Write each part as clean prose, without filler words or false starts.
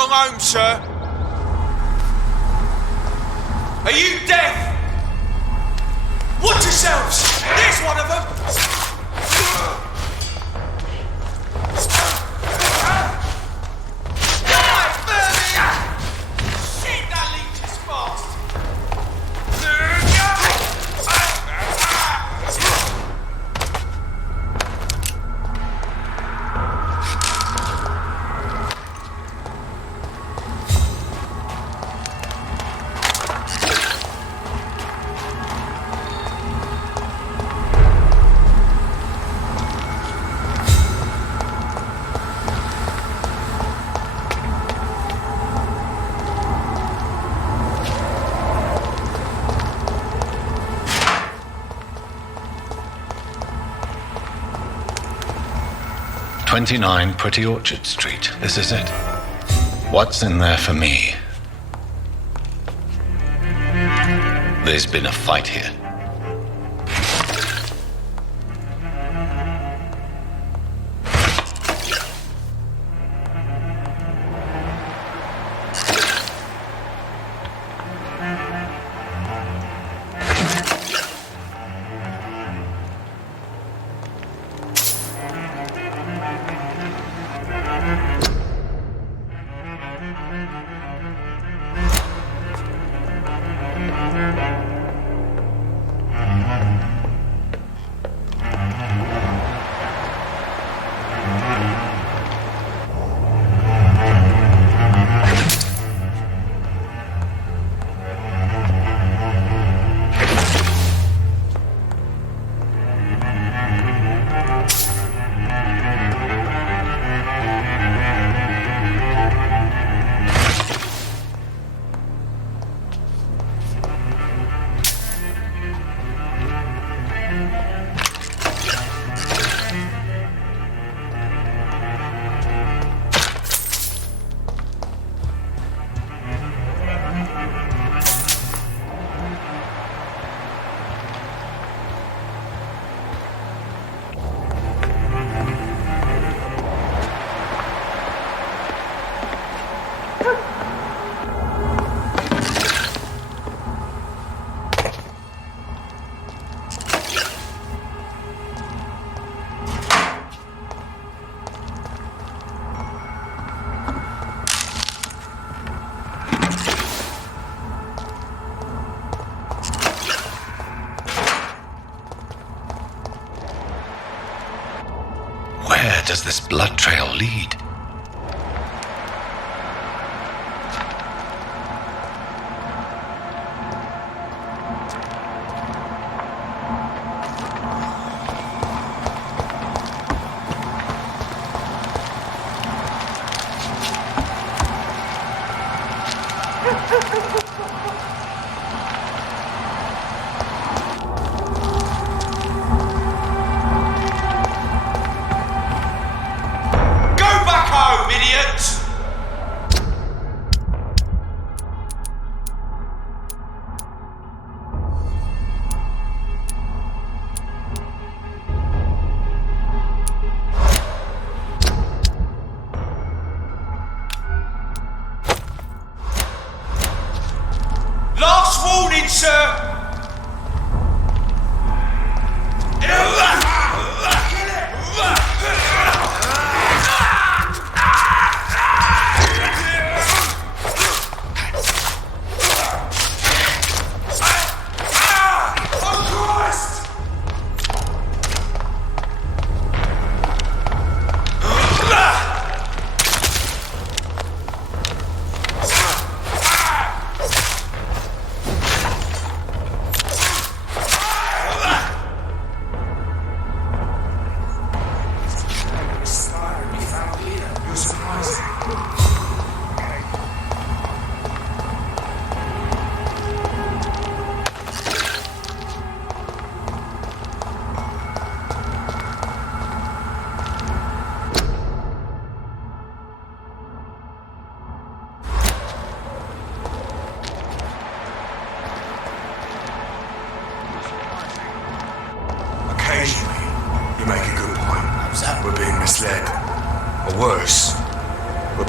along home, sir. Are you deaf? Watch yourselves! There's one of them! Shit, that leech is fast! "29 Pretty Orchard Street. This is it. What's in there for me?" There's been a fight here. Where does this blood trail lead? Last warning, sir!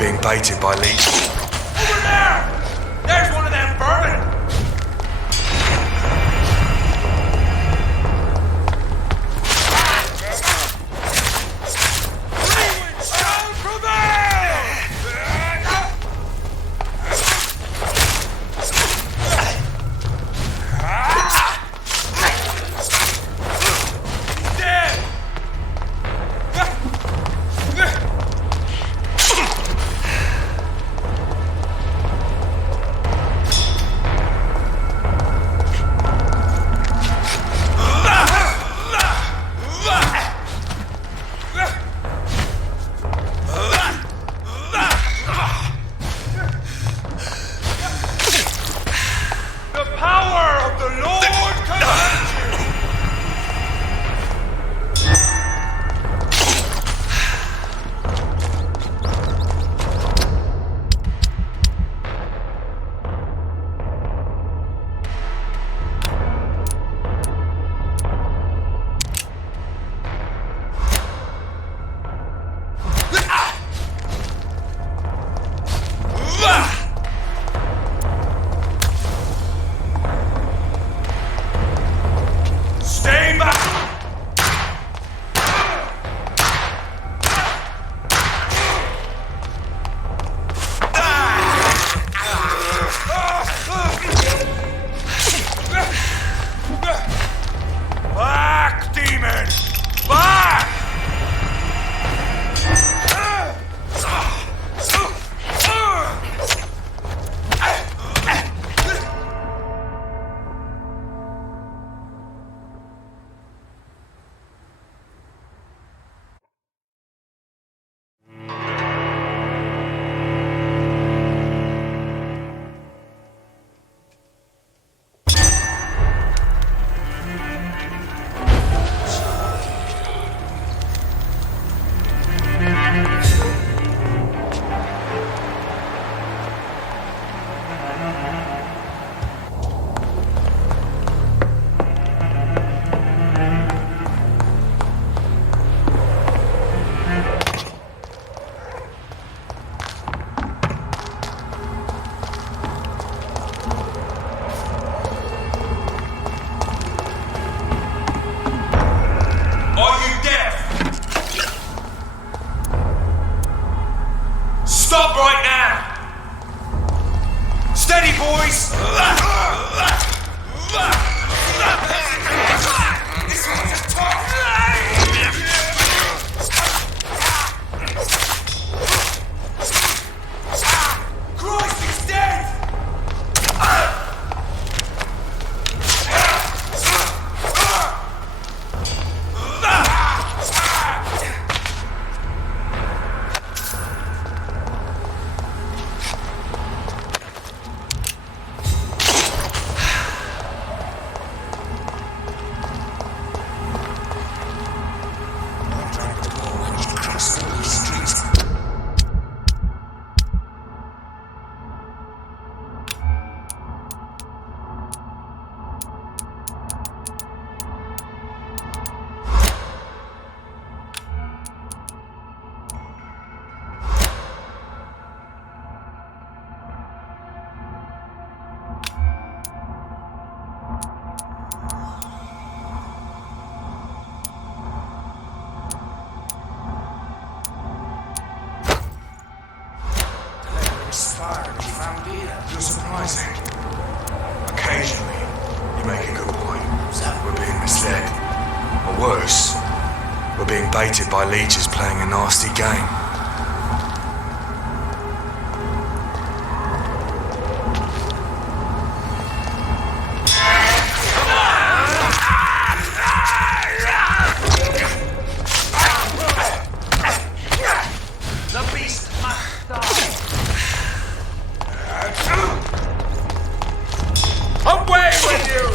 being baited by leeches. Over there! There's one of them vermin! Stop right now! Steady, boys! This one's a tough! Christ, he's dead! You're surprising. Occasionally, you make a good point. We're being misled. Or worse, we're being baited by leeches playing a nasty game. The beast must die! Away with you!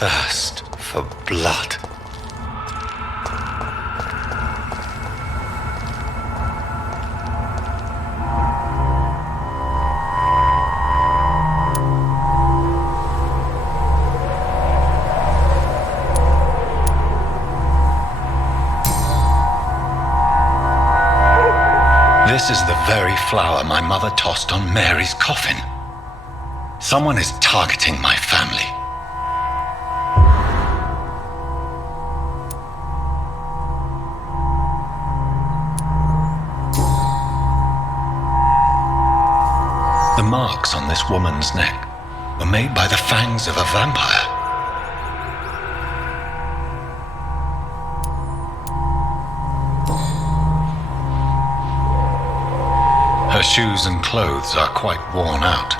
thirst for blood. This is the very flower my mother tossed on Mary's coffin. Someone is targeting my family. The marks on this woman's neck were made by the fangs of a vampire. Her shoes and clothes are quite worn out.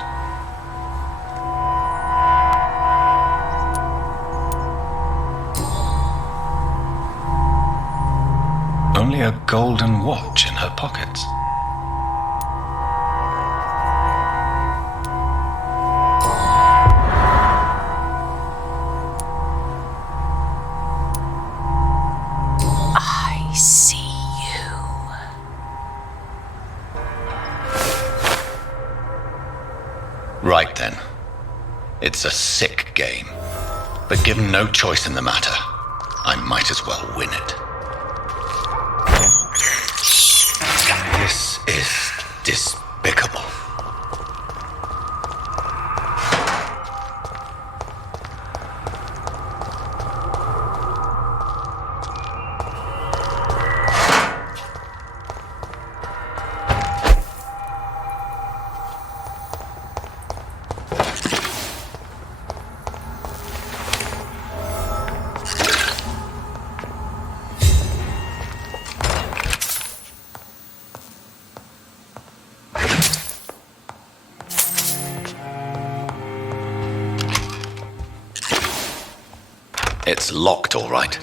Only a golden watch in her pockets. I see you. Right then. It's a sick game. But given no choice in the matter, I might as well win it. This is despicable. It's locked, all right.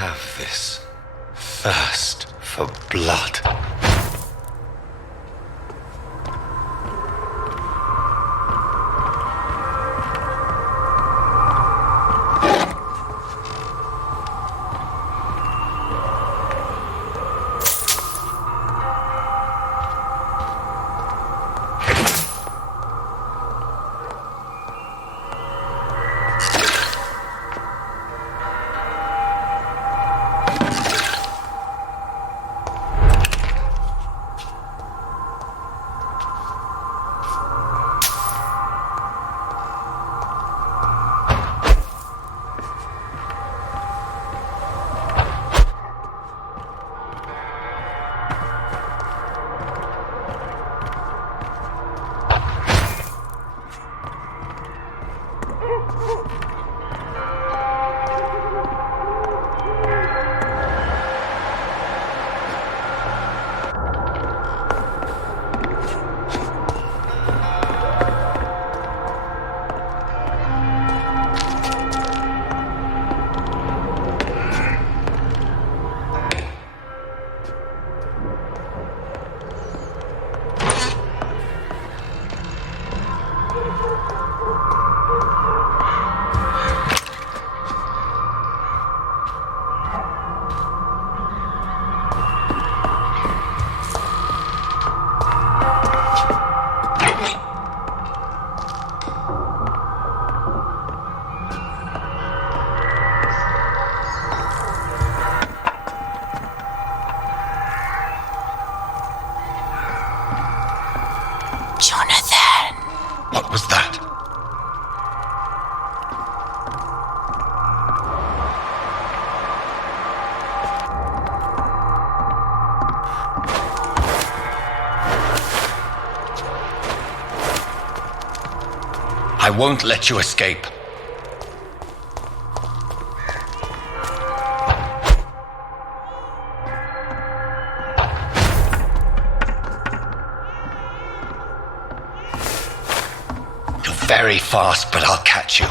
have this thirst for blood. Jonathan! What was that? I won't let you escape. You're very fast, but I'll catch you.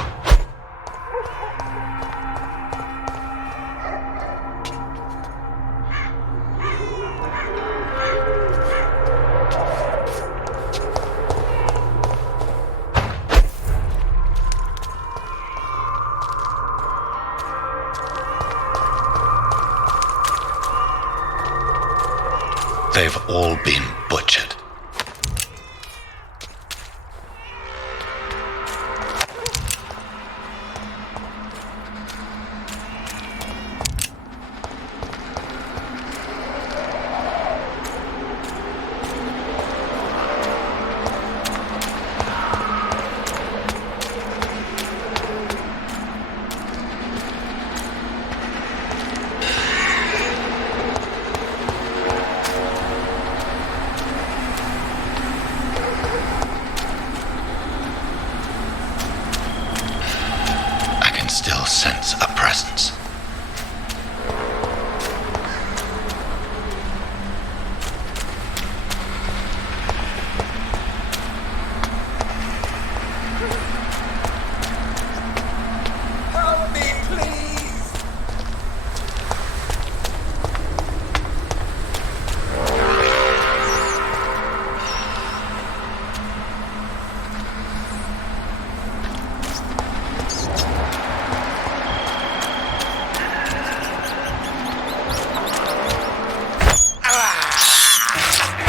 They've all been butchered. Still sense a presence. Help me, please!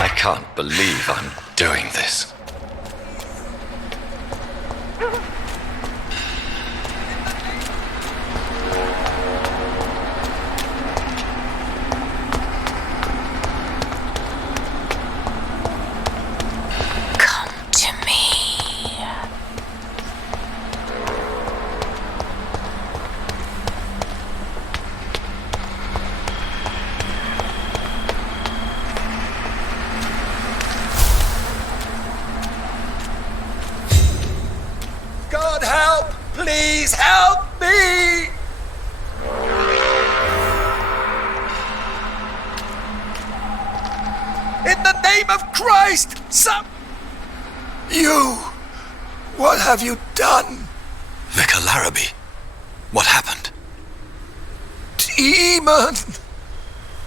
I can't believe I'm doing this. Come to me. God help! Please help me! In the name of Christ, You! What have you done? Vicar Larrabee, what happened? demon!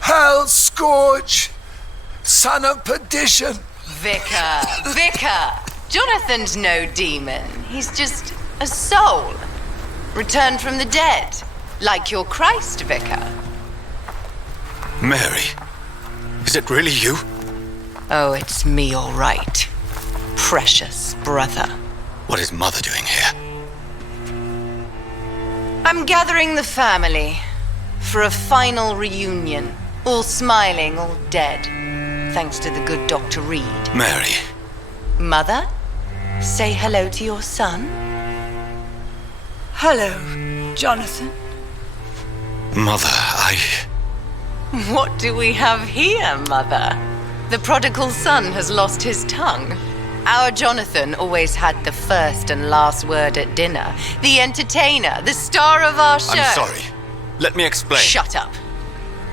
Hell scourge! Son of perdition! Vicar! Jonathan's no demon. He's just a soul. Returned from the dead. Like your Christ, Vicar. Mary, is it really you? Oh, it's me, all right. Precious brother. What is Mother doing here? I'm gathering the family for a final reunion. All smiling, all dead. Thanks to the good Dr. Reid. Mary. Mother, say hello to your son. Hello, Jonathan. Mother, What do we have here, Mother? The prodigal son has lost his tongue. Our Jonathan always had the first and last word at dinner. The entertainer, the star of our show. I'm sorry. Let me explain. Shut up.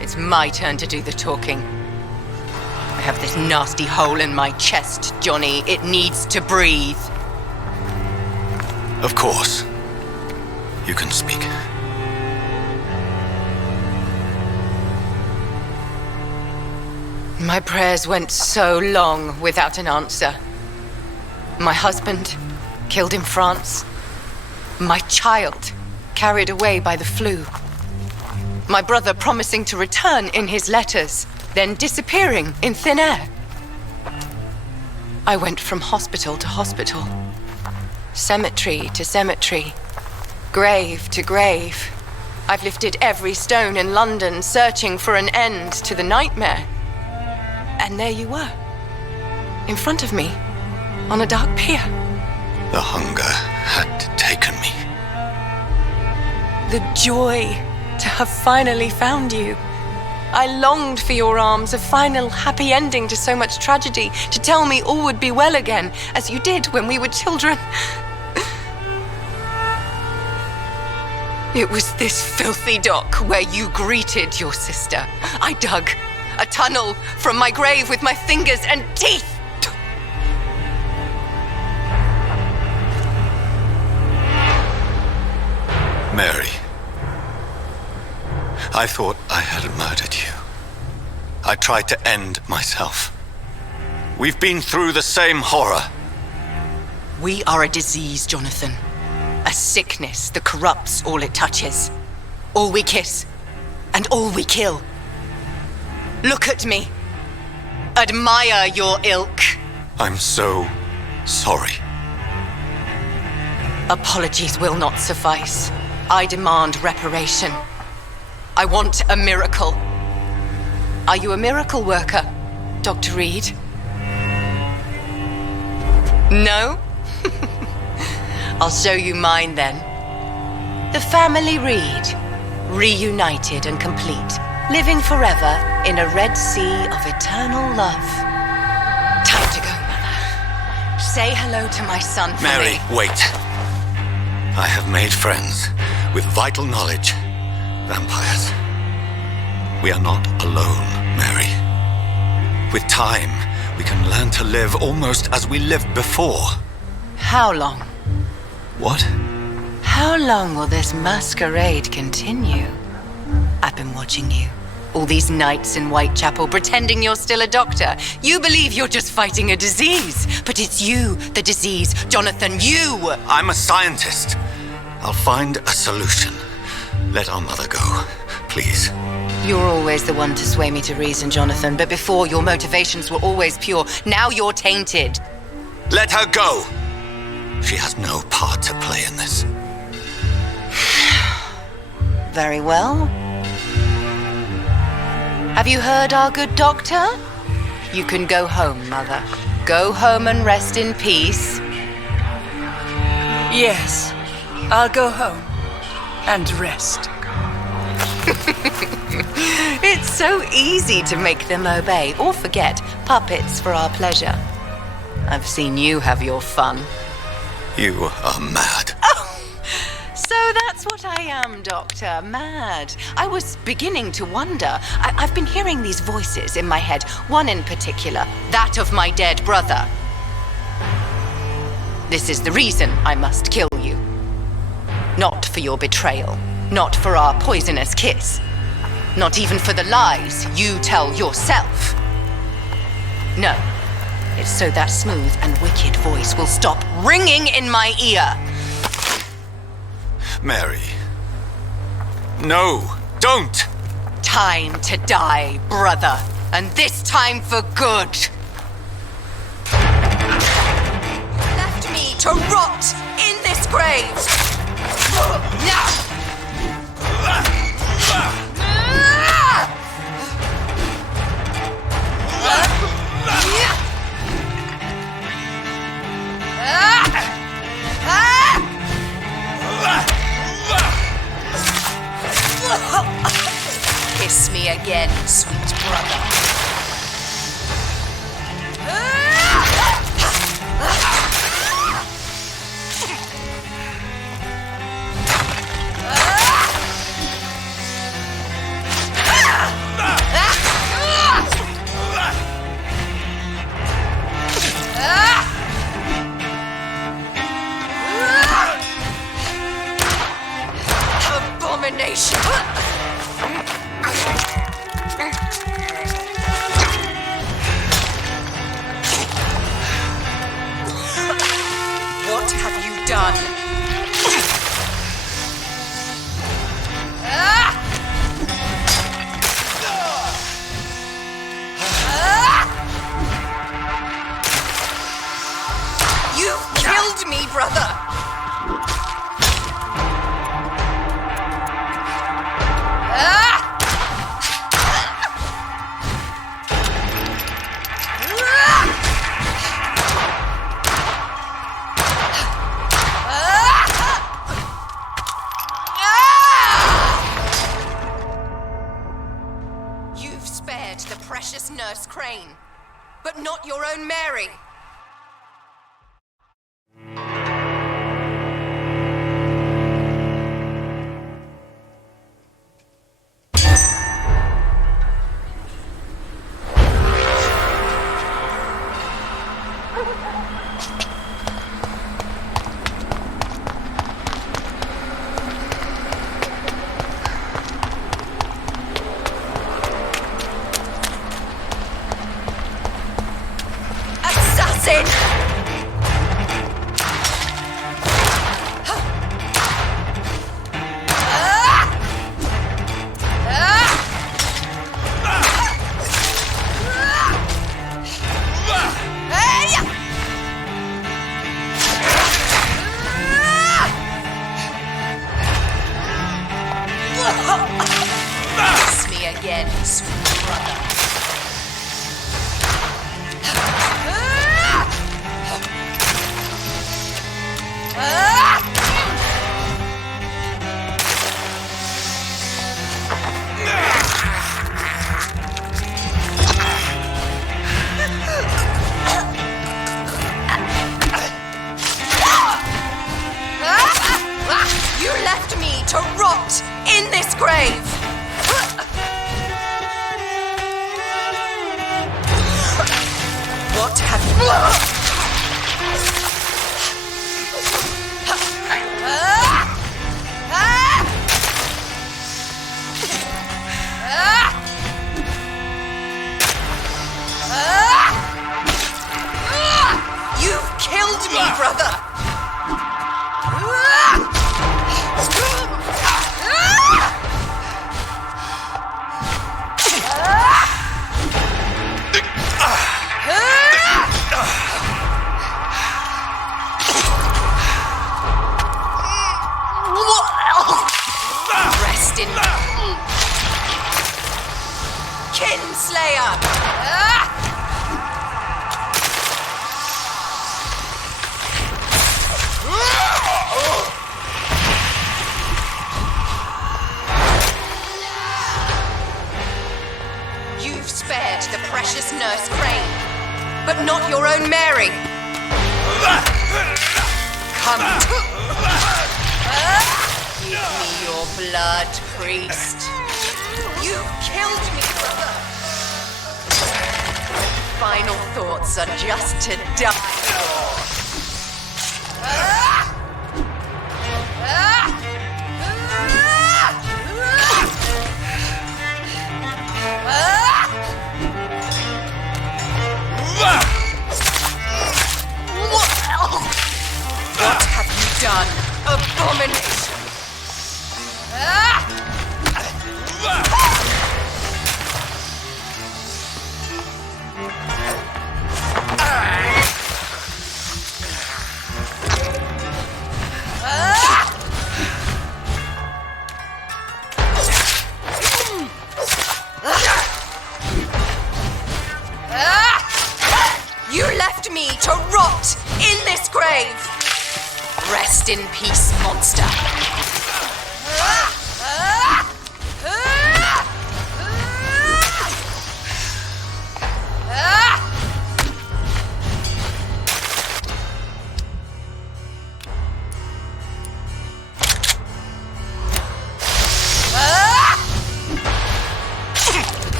It's my turn to do the talking. I have this nasty hole in my chest, Johnny. It needs to breathe. Of course. You can speak. My prayers went so long without an answer. My husband, killed in France. My child, carried away by the flu. My brother promising to return in his letters, then disappearing in thin air. I went from hospital to hospital, cemetery to cemetery, grave to grave. I've lifted every stone in London, searching for an end to the nightmare. And there you were, in front of me, on a dark pier. The hunger had taken me. The joy to have finally found you. I longed for your arms, a final happy ending to so much tragedy, to tell me all would be well again, as you did when we were children. It was this filthy dock where you greeted your sister. I dug a tunnel from my grave with my fingers and teeth. Mary, I thought I had murdered you. I tried to end myself. We've been through the same horror. We are a disease, Jonathan. A sickness that corrupts all it touches. All we kiss, and all we kill. Look at me. Admire your ilk. I'm so sorry. Apologies will not suffice. I demand reparation. I want a miracle. Are you a miracle worker, Dr. Reid? No? I'll show you mine then. The family Reid, reunited and complete, living forever in a red sea of eternal love. Time to go, Mother. Say hello to my son for Mary, me. wait. I have made friends with vital knowledge. Vampires. We are not alone, Mary. With time, we can learn to live almost as we lived before. How long? What? How long will this masquerade continue? I've been watching you. All these nights in Whitechapel, pretending you're still a doctor. You believe you're just fighting a disease. But it's you, the disease. Jonathan, you! I'm a scientist. I'll find a solution. Let our mother go, please. You're always the one to sway me to reason, Jonathan. But before, your motivations were always pure. Now you're tainted. Let her go! She has no part to play in this. Very well. Have you heard our good doctor? You can go home, Mother. Go home and rest in peace. Yes, I'll go home and rest. It's so easy to make them obey or forget. Puppets for our pleasure. I've seen you have your fun. You are mad. So that's what I am, Doctor. Mad. I was beginning to wonder. I've been hearing these voices in my head, one in particular, that of my dead brother. This is the reason I must kill you. Not for your betrayal, not for our poisonous kiss, Not even for the lies you tell yourself. No. It's so that smooth and wicked voice will stop ringing in my ear. Mary. No, don't! Time to die, brother. And this time for good. Left me to rot in this grave. Kiss me again, sweet brother. Abomination! What have you done? You killed me, brother! You've spared the precious Nurse Crane, but not your own Mary. Assassin! Kiss me again, sweet brother. You left me to rot in this grave! What have you... You've killed me, brother! Rest in Kinslayer! You've spared the precious Nurse Crane, but not your own Mary. Come. Give me your blood, priest. You killed me, brother. Final thoughts are just to die for. me to rot in this grave. Rest in peace, monster.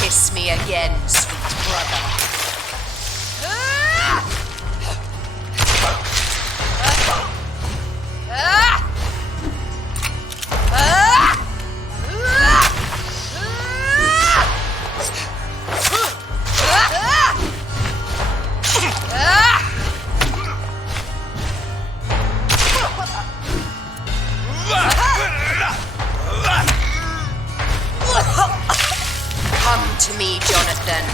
Kiss me again, sweet brother. Come to me, Jonathan.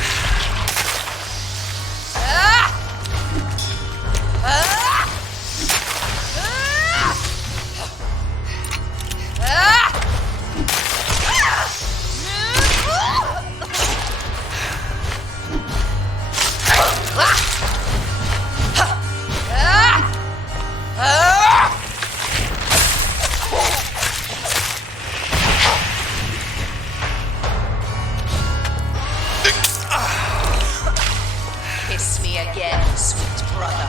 Kiss me again, sweet brother.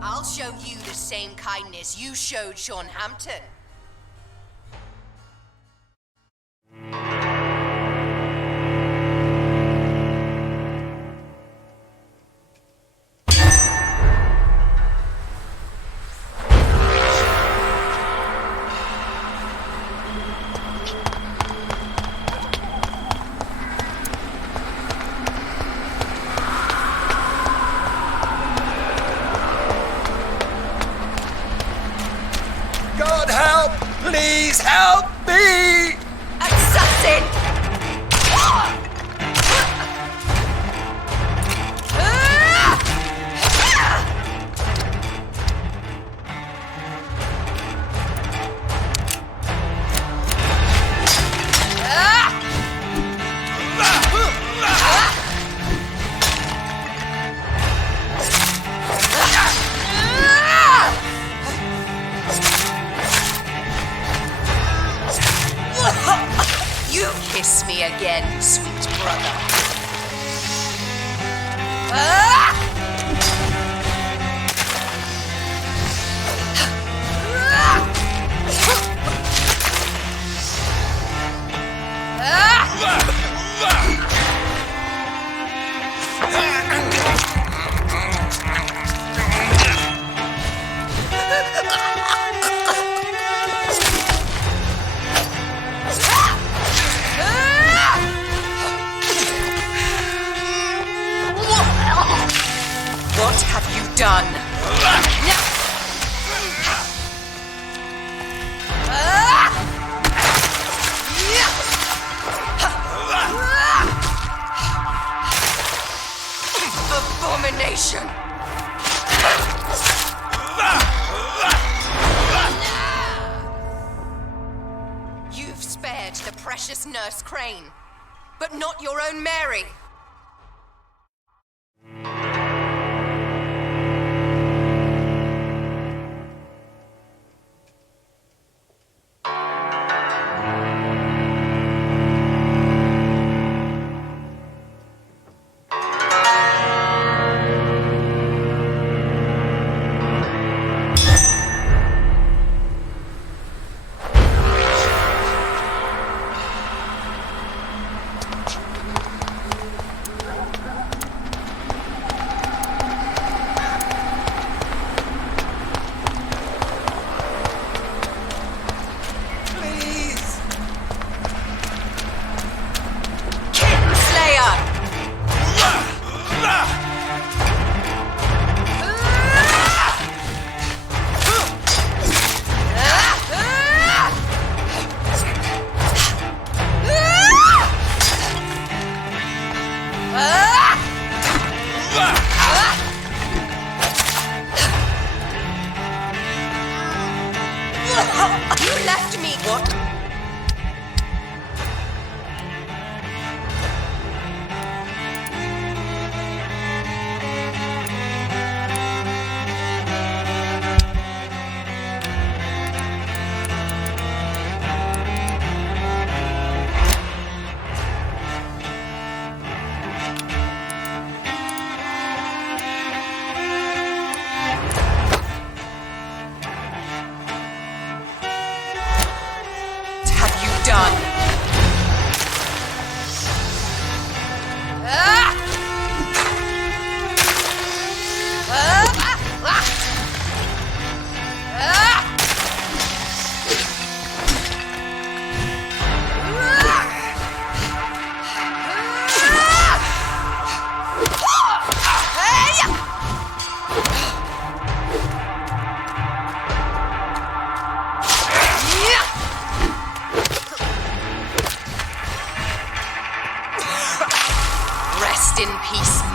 I'll show you the same kindness you showed Sean Hampton. God help! Please help me! Assassin! You kiss me again, sweet brother. What have you done? Abomination! You've spared the precious Nurse Crane, but not your own Mary.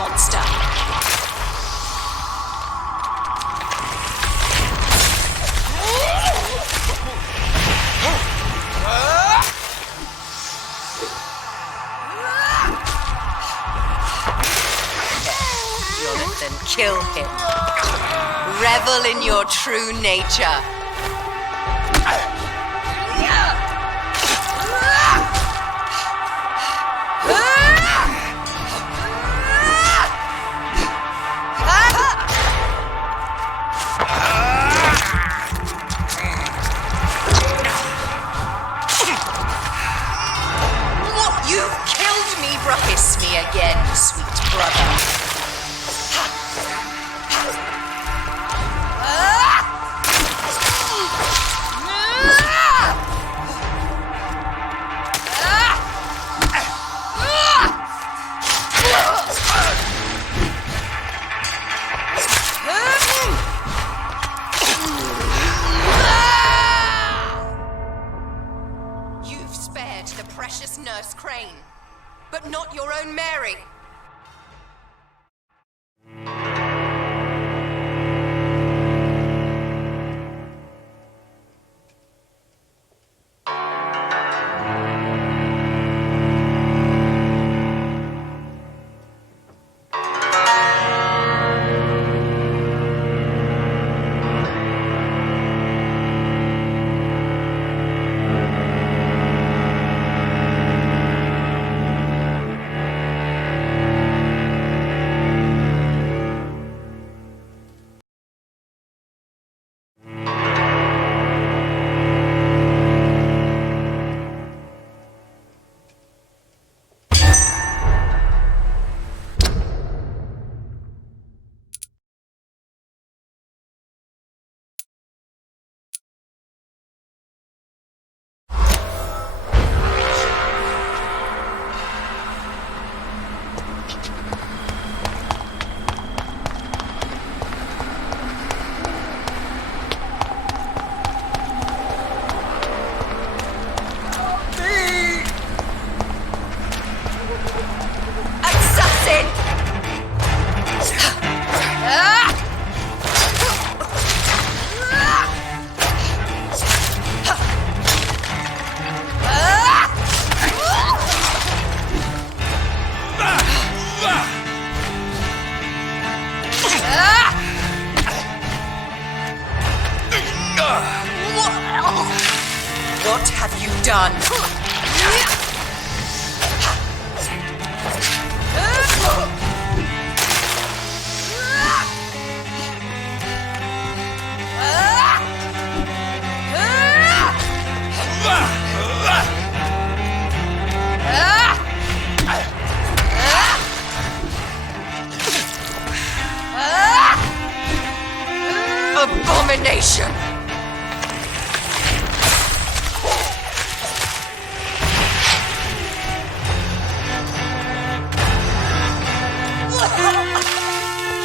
monster! Jonathan, kill him. Revel in your true nature. You've killed me, kiss me again, sweet brother. You've spared the precious Nurse Crane, but not your own Mary. What have you done? Abomination!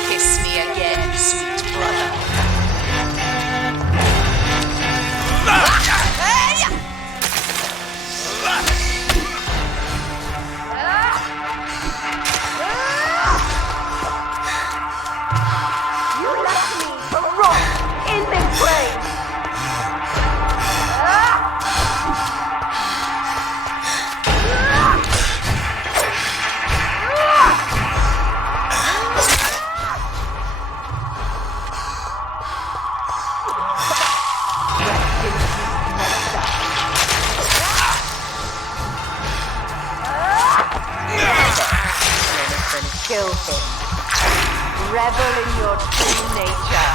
Kiss me again, sweet brother. You left me to rot in this grave. Kill him. Revel in your true nature.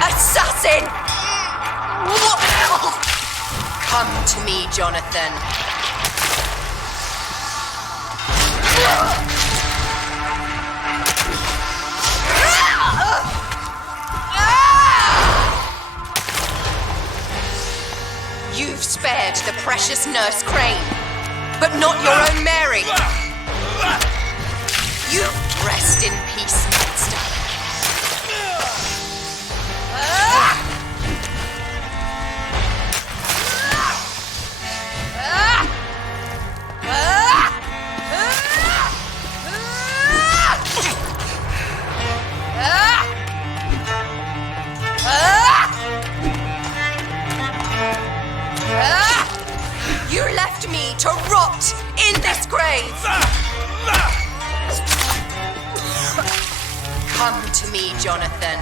Assassin! Come to me, Jonathan. You've spared the precious Nurse Crane, but not your own Mary. You rest in peace, monster. You left me to rot in this grave. Come to me, Jonathan.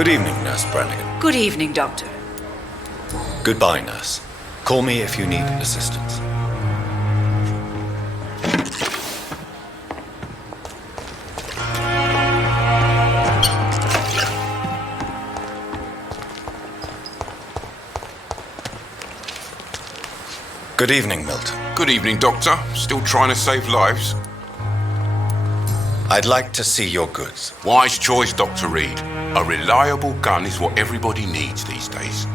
Good evening, Nurse Brannigan. Good evening, Doctor. Goodbye, Nurse. Call me if you need assistance. Good evening, Milton. Good evening, Doctor. Still trying to save lives? I'd like to see your goods. Wise choice, Dr. Reid. A reliable gun is what everybody needs these days.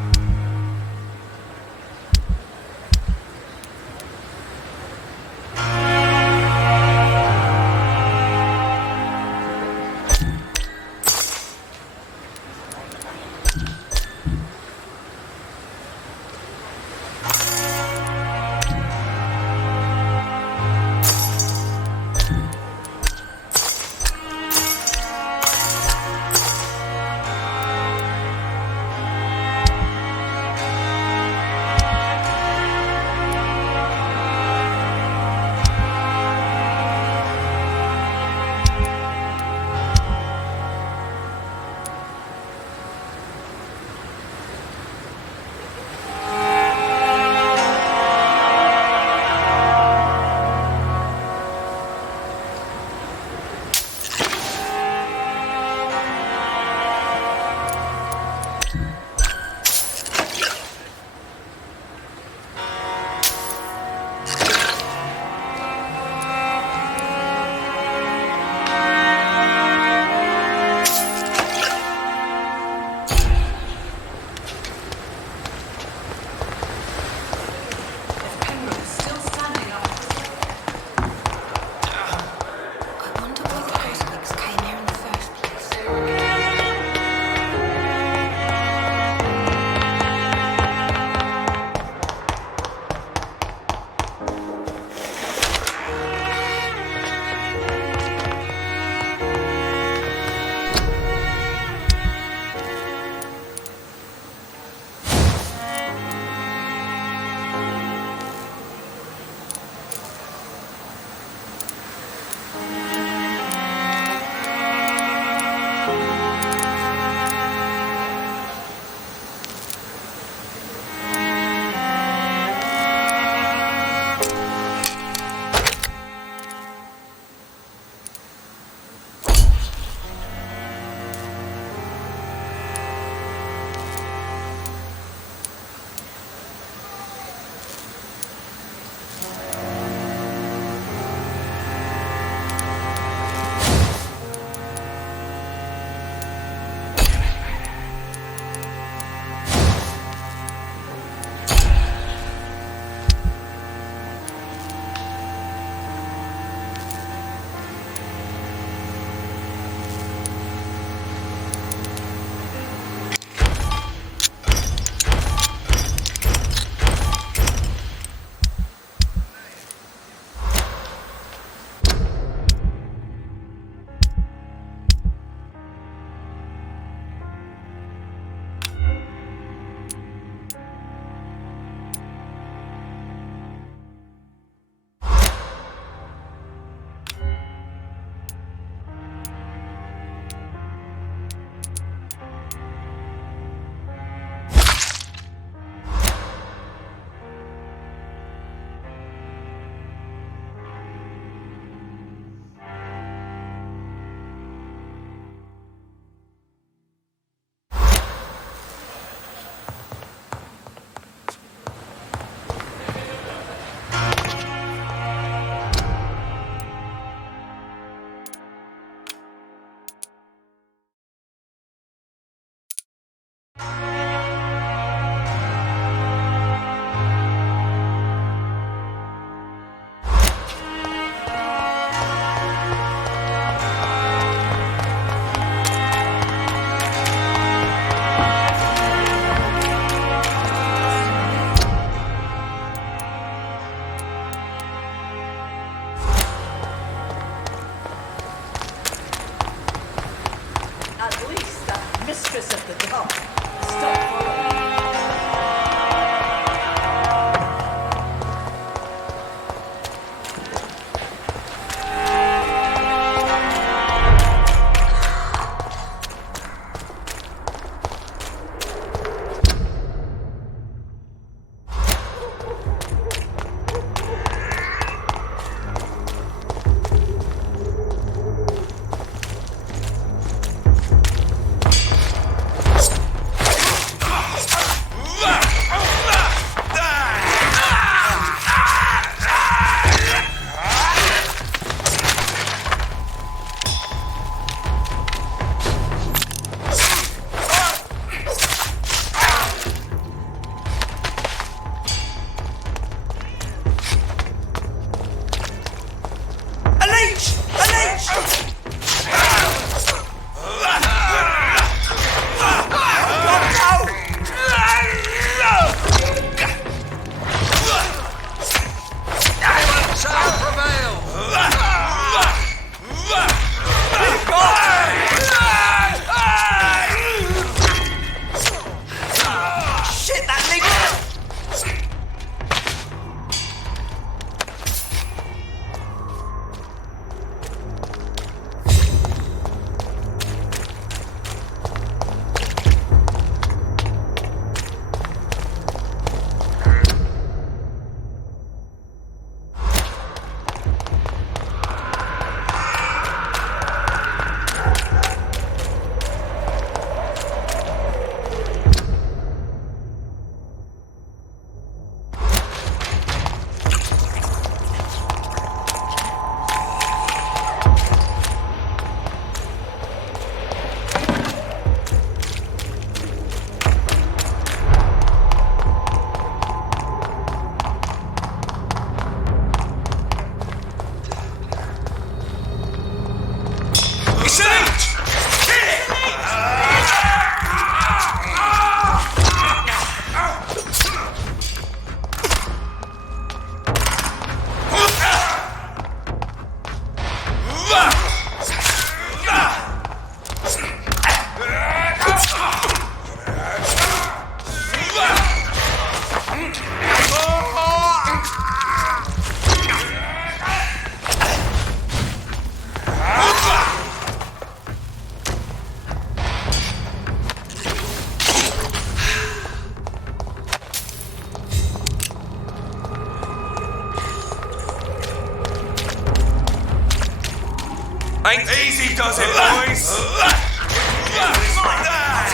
Ain't easy, does it, boys? Like that!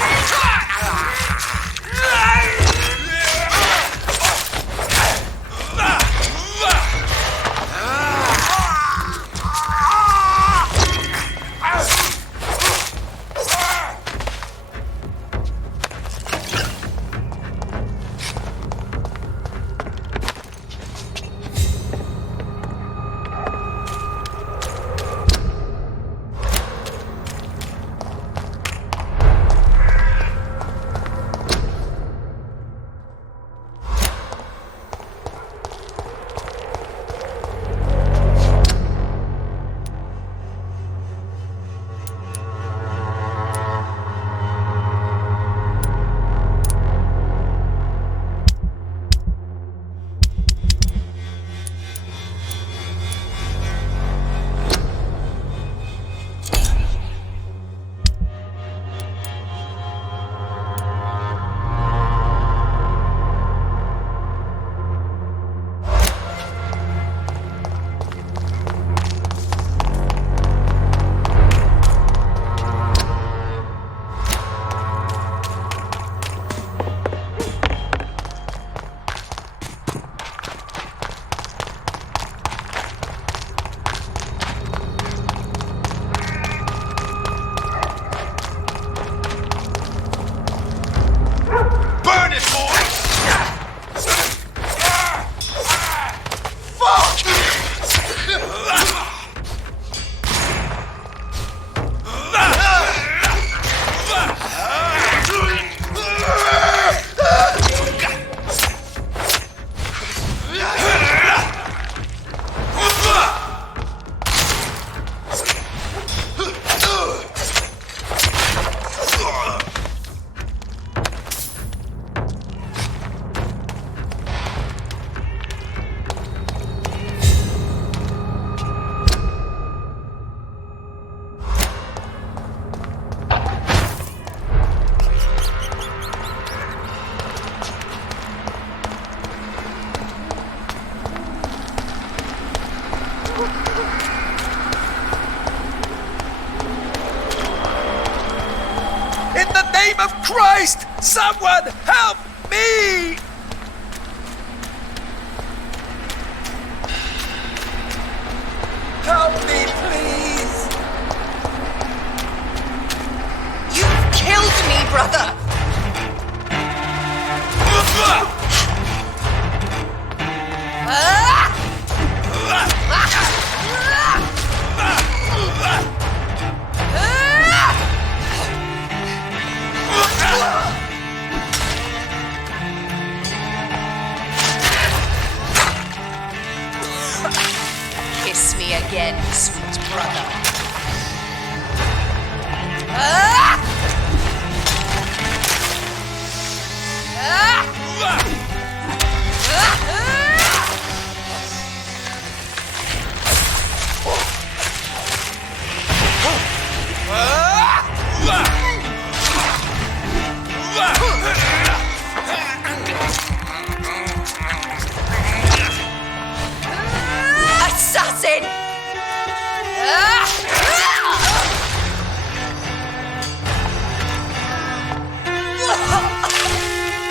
Christ! Someone help me! Help me, please! You killed me, brother! Kiss me again, sweet brother. Assassin!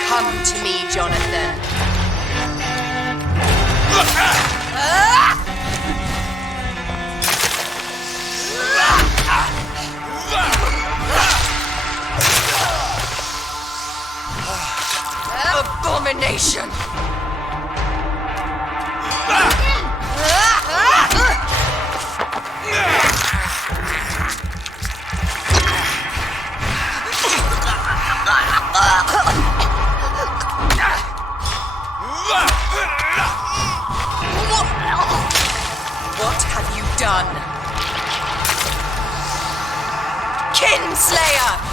Come to me, Jonathan. Abomination! What have you done? Kinslayer!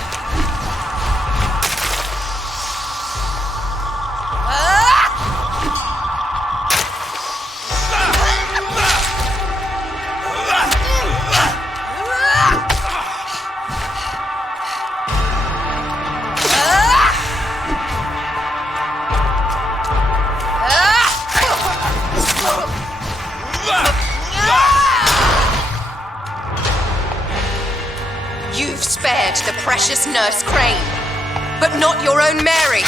fair to the precious nurse Crane, but not your own Mary.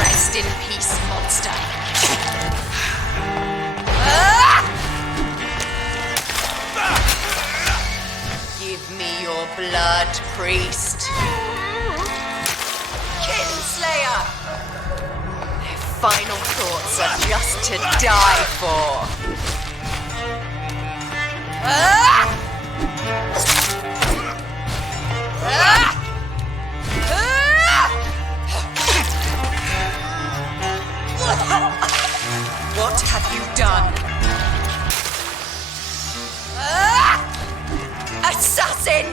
Rest in peace, monster. Give me your blood, priest. Kinslayer! Their final thoughts are just to die for. What have you done? Assassin!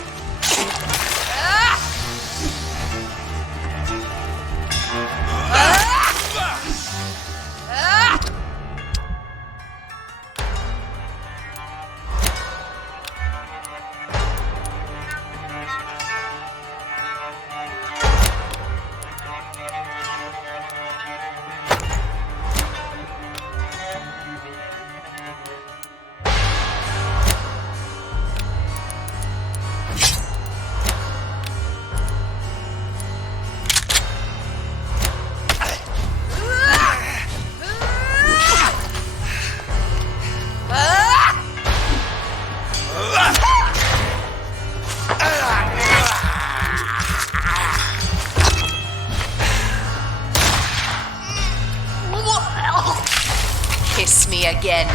Kiss me again.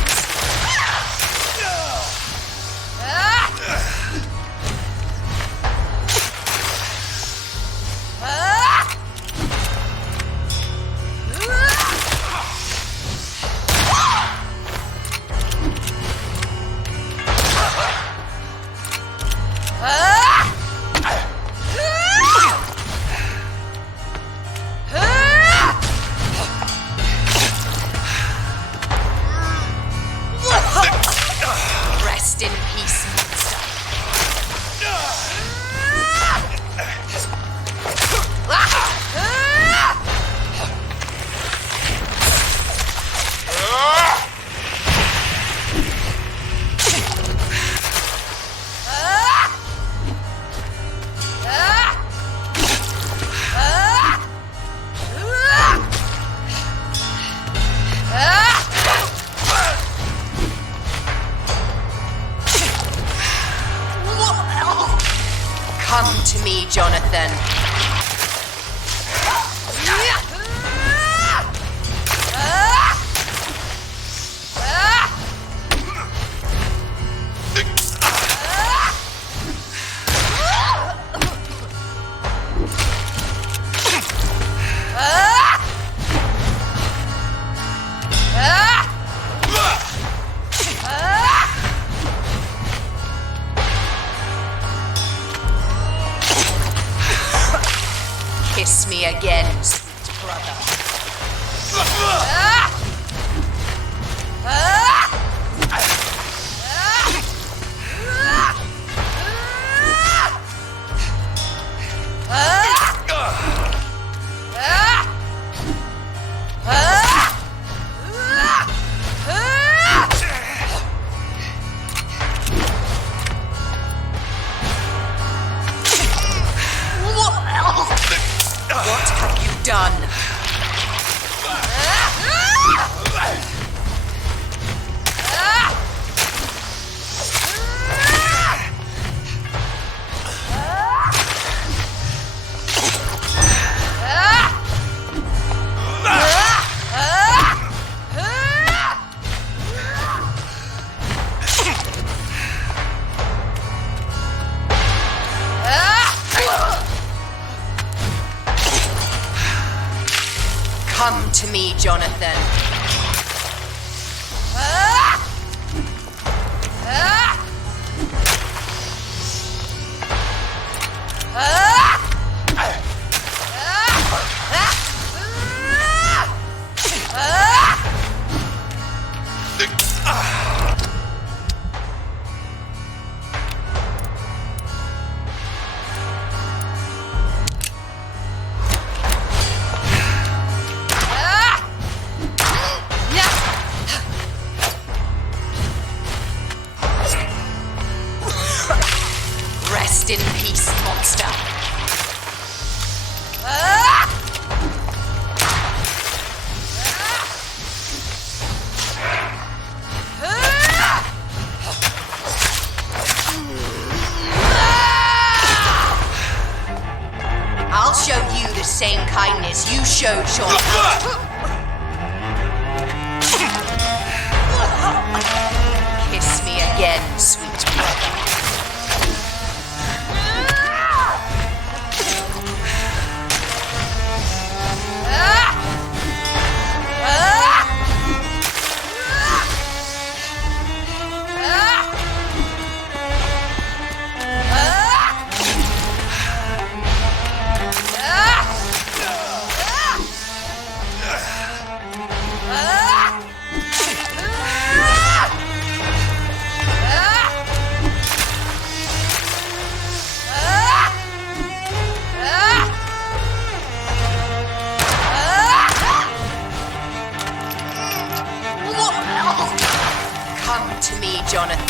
Rest in peace, monster. Come to me, Jonathan. Kiss me again, sweet brother. What have you done? Come to me, Jonathan. as you showed Sean. Kiss me again, sweet brother. Come to me, Jonathan.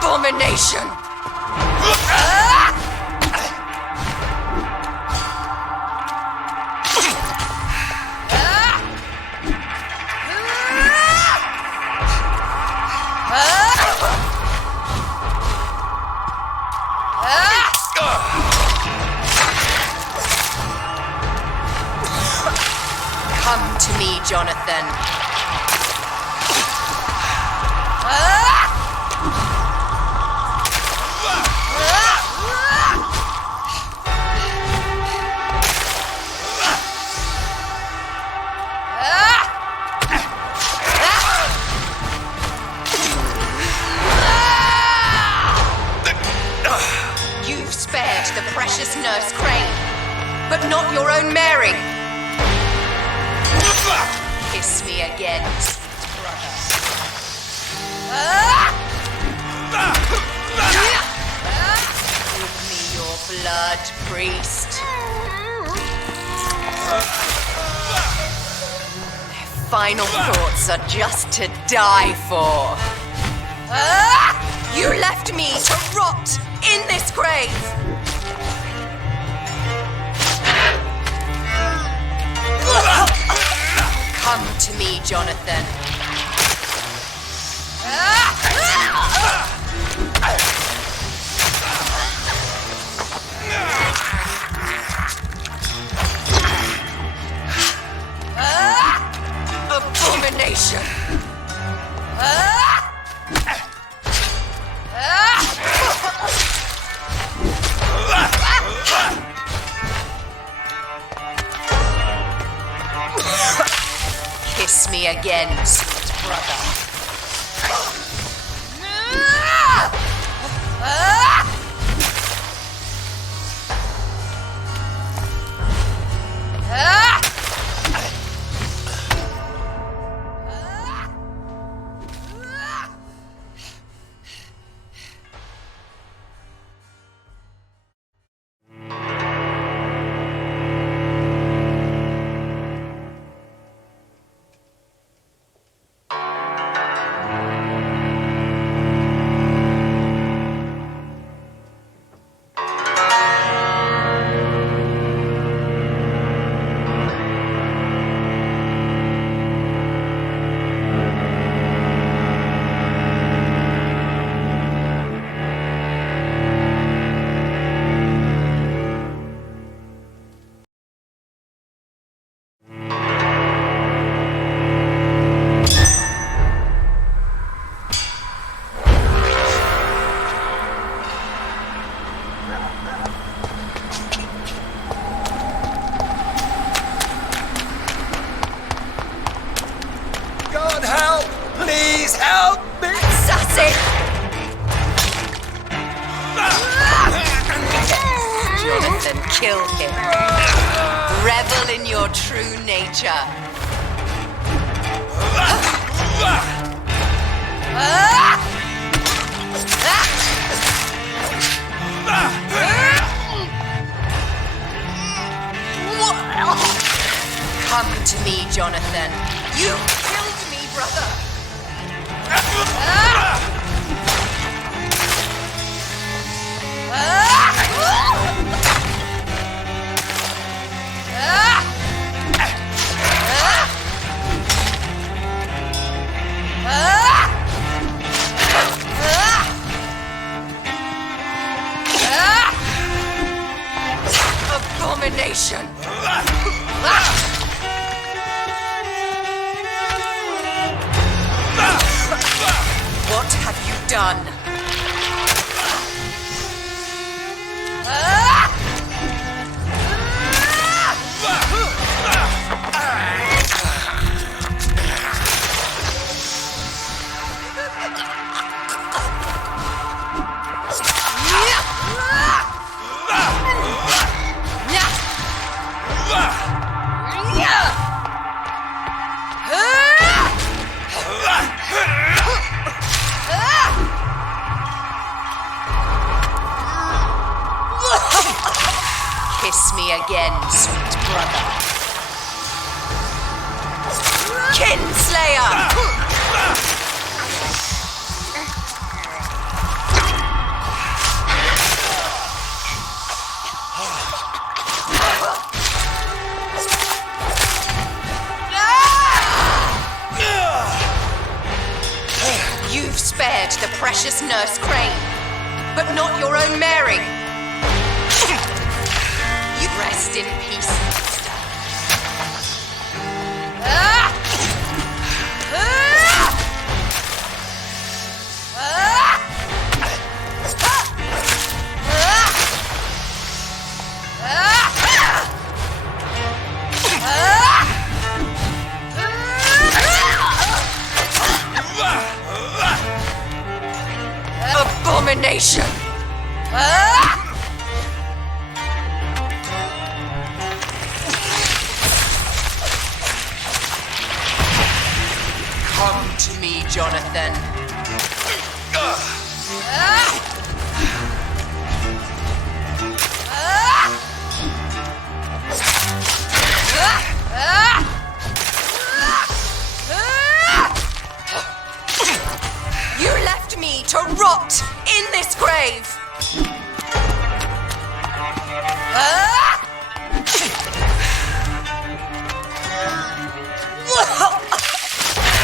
Abomination! Come to me, Jonathan. You've spared the precious Nurse Crane, but not your own Mary. Kiss me again, sweet brother. Give me your blood, priest. Their final thoughts are just to die for. You left me to rot in this grave. Come to me, Jonathan. Abomination. Kiss me again, sweet brother. God help! Please help me! Assassin! Jonathan, kill him. Revel in your true nature. Come to me, Jonathan. You killed me, brother. Abomination. What have you done? Kiss me again, sweet brother. Kinsler! Kinslayer! You've spared the precious Nurse Crane, but not your own Mary. You rest in peace, monster. Abomination! Come to me, Jonathan. You left me to rot in this grave.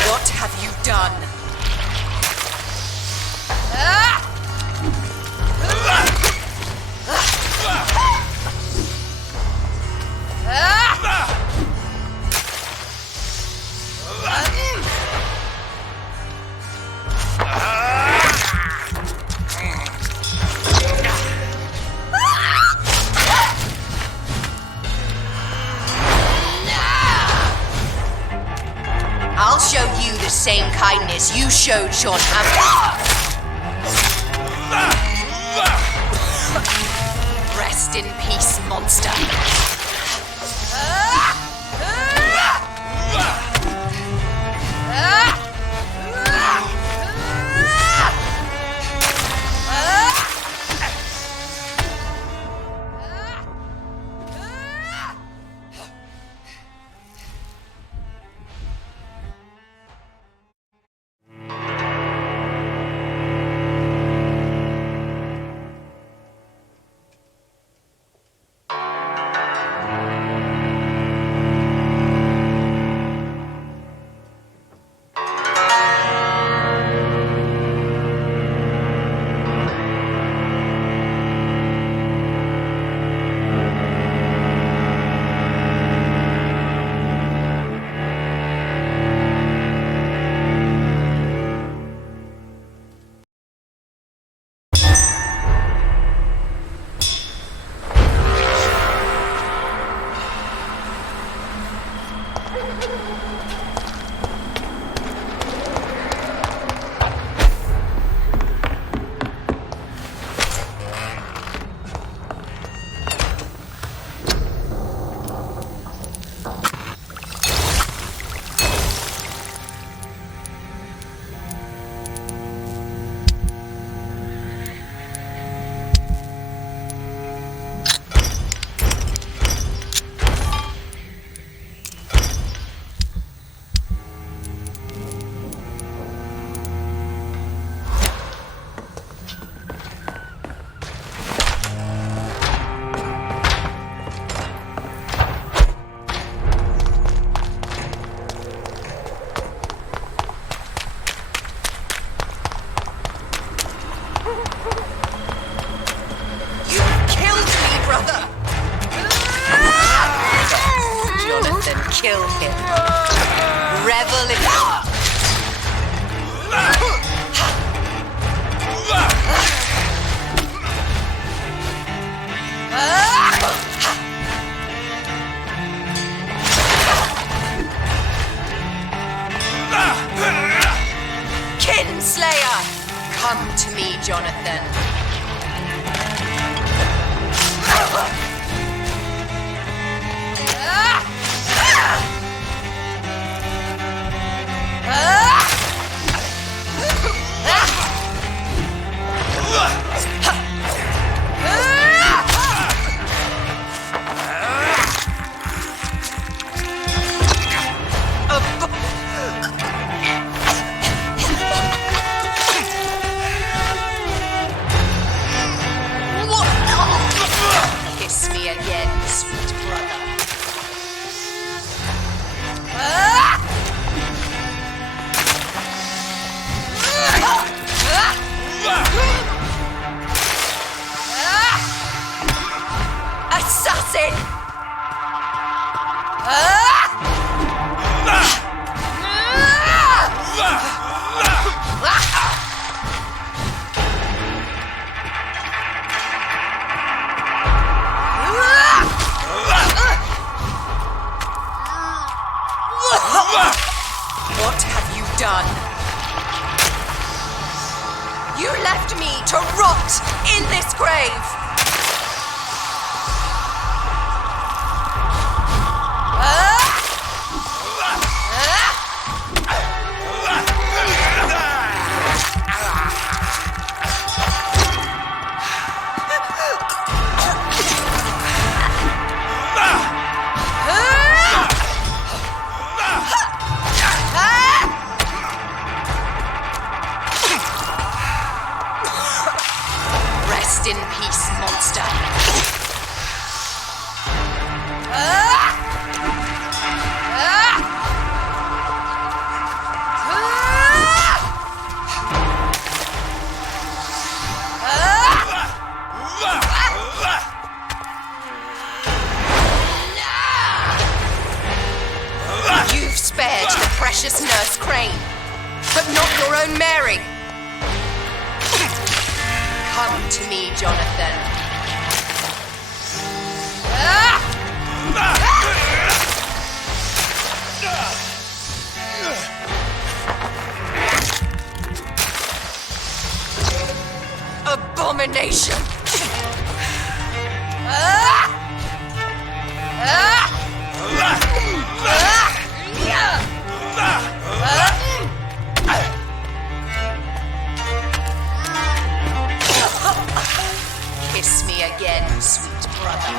What have you done? I'll show you the same kindness you showed Sean Rest in peace, monster. Kill him. Revel in... Kinslayer! Come to me, Jonathan. done? You left me to rot in this grave! Rest in peace, monster. You've spared the precious Nurse Crane, but not your own Mary. Come to me, Jonathan. Abomination! Kiss me again, sweet brother.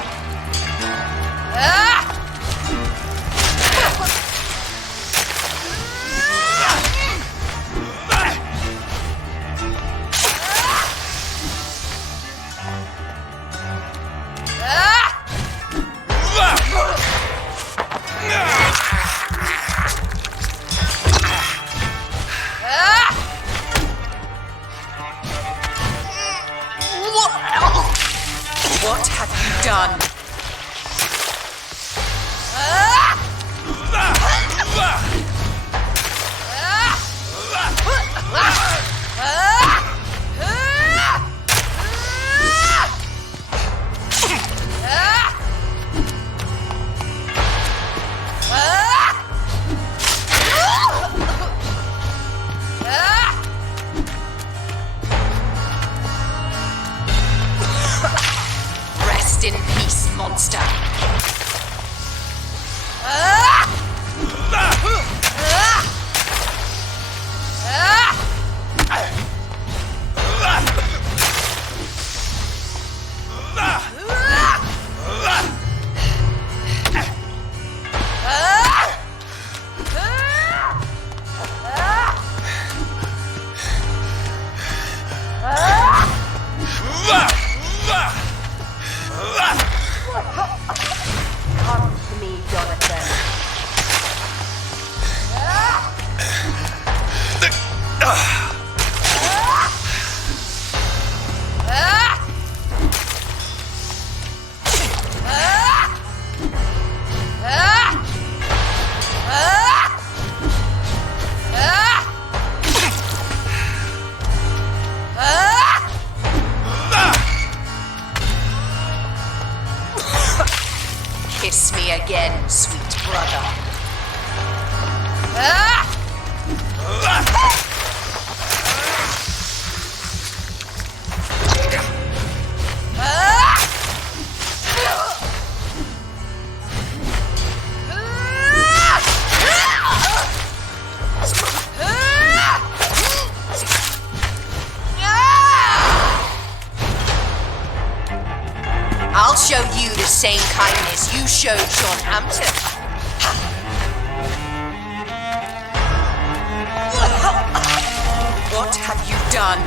What have you done? Rest in peace, monster. Come to me, Jonathan. Kiss me again, sweet brother. I'll show you the same kindness you showed Sean Hampton. What have you done?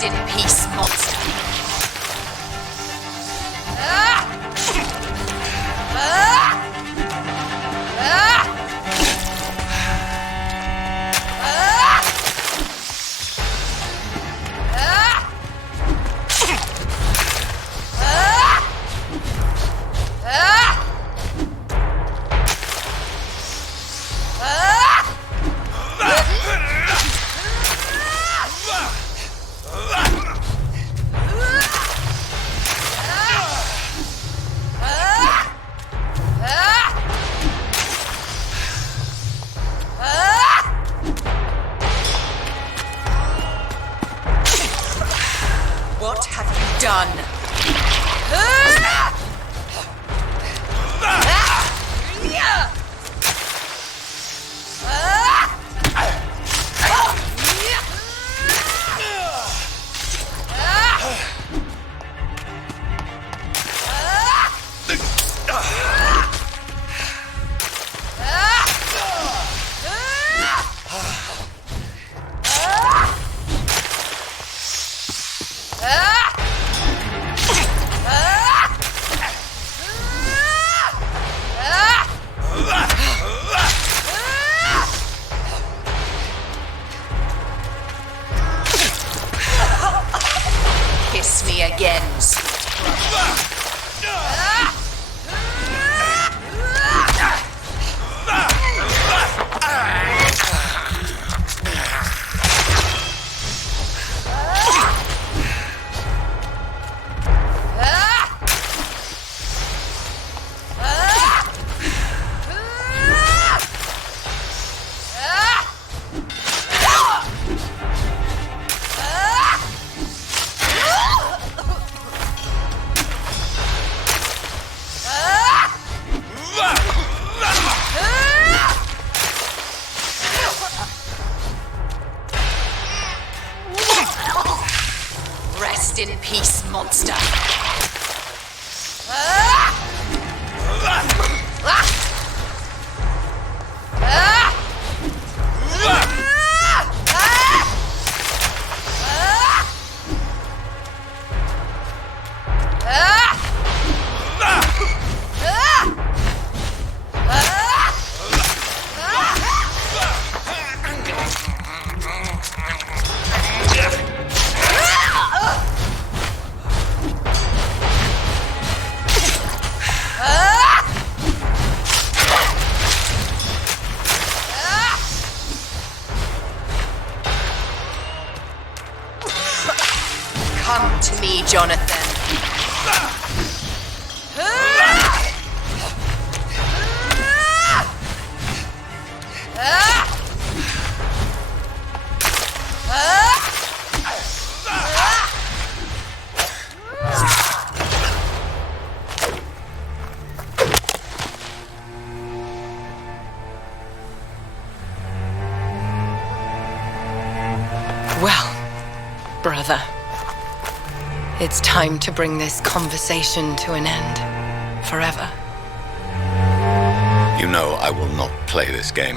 Rest in peace, monster. What have you done? Kiss me again, sweet brother. Rest in peace, monster. Come to me, Jonathan. Well, brother. It's time to bring this conversation to an end. Forever. You know I will not play this game.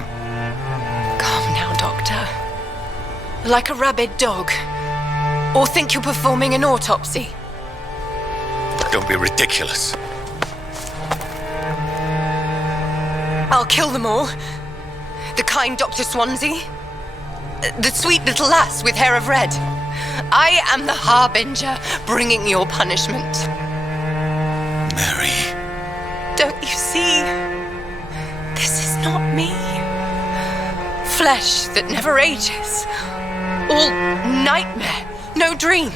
Calm now, Doctor. Like a rabid dog. Or think you're performing an autopsy. Don't be ridiculous. I'll kill them all. The kind Dr. Swansea. The sweet little lass with hair of red. I am the Harbinger, bringing your punishment. Mary. Don't you see? This is not me. Flesh that never ages. All nightmare, no dream.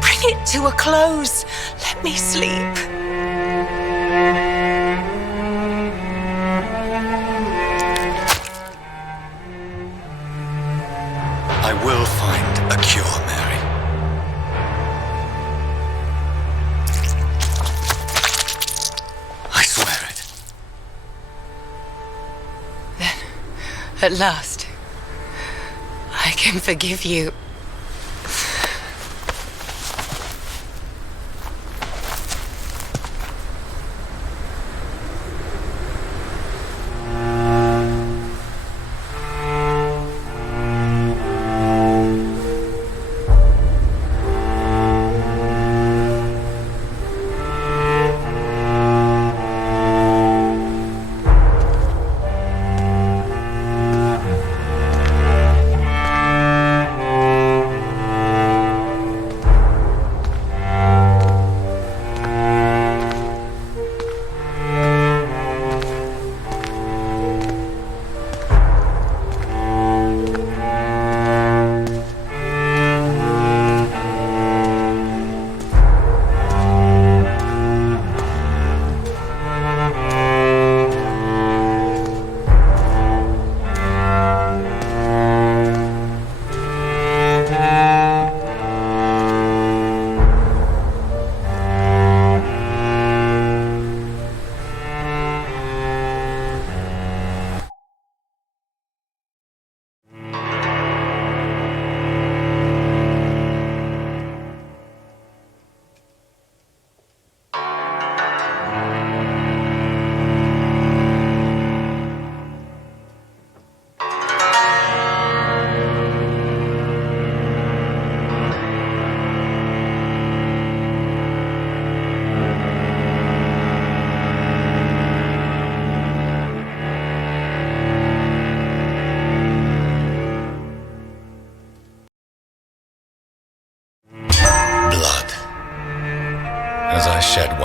Bring it to a close. Let me sleep. I will find a cure, Mary. I swear it. Then, at last, I can forgive you.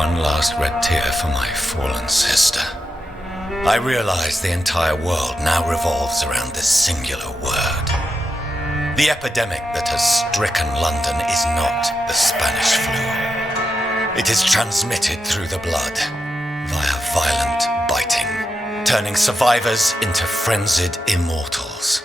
one last red tear for my fallen sister. I realize the entire world now revolves around this singular word. The epidemic that has stricken London is not the Spanish flu. It is transmitted through the blood via violent biting, turning survivors into frenzied immortals.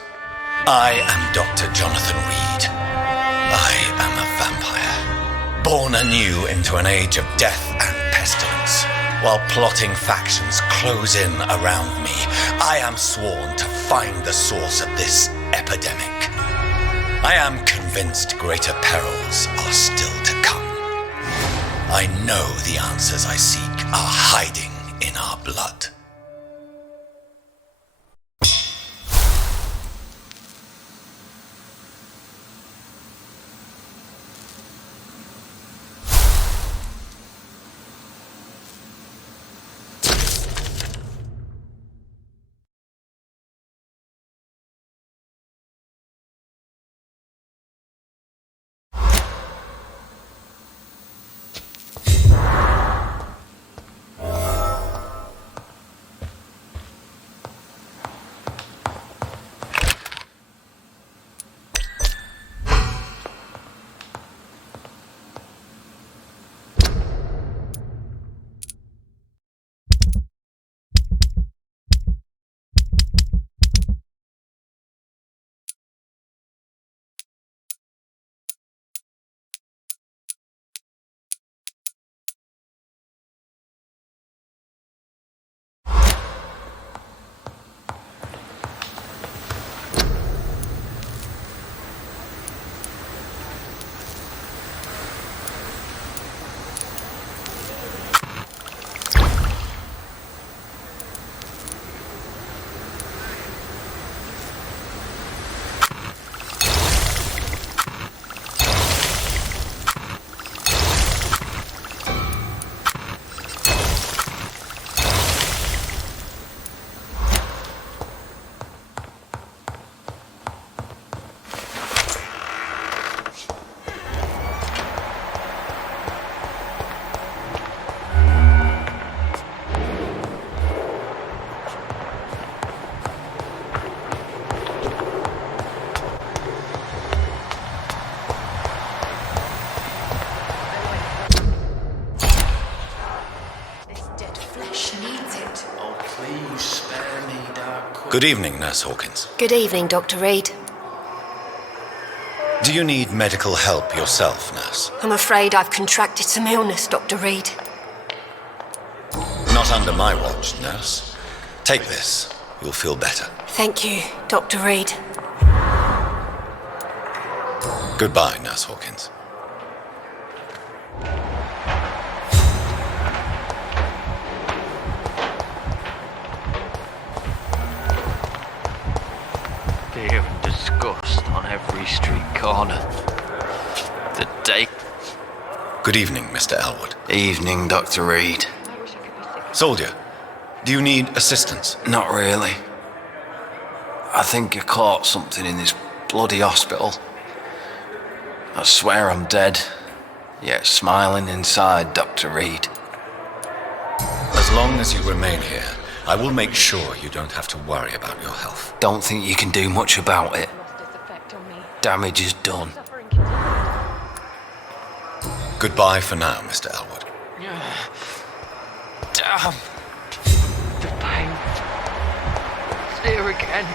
I am Dr. Jonathan Reid. I am a vampire, born anew into an age of death and pestilence. While plotting factions close in around me, I am sworn to find the source of this epidemic. I am convinced greater perils are still to come. I know the answers I seek are hiding in our blood. Good evening, Nurse Hawkins. Good evening, Dr. Reid. Do you need medical help yourself, Nurse? I'm afraid I've contracted some illness, Dr. Reid. Not under my watch, Nurse. Take this. You'll feel better. Thank you, Dr. Reid. Goodbye, Nurse Hawkins. Fear and disgust on every street corner. The day. Good evening, Mr. Elwood. Evening, Dr. Reid. Soldier, do you need assistance? Not really. I think I caught something in this bloody hospital. I swear I'm dead, yet smiling inside, Dr. Reid. As long as you remain here, I will make sure you don't have to worry about your health. Don't think you can do much about it. Damage is done. Goodbye for now, Mr. Elwood. Damn. The pain. It's here again.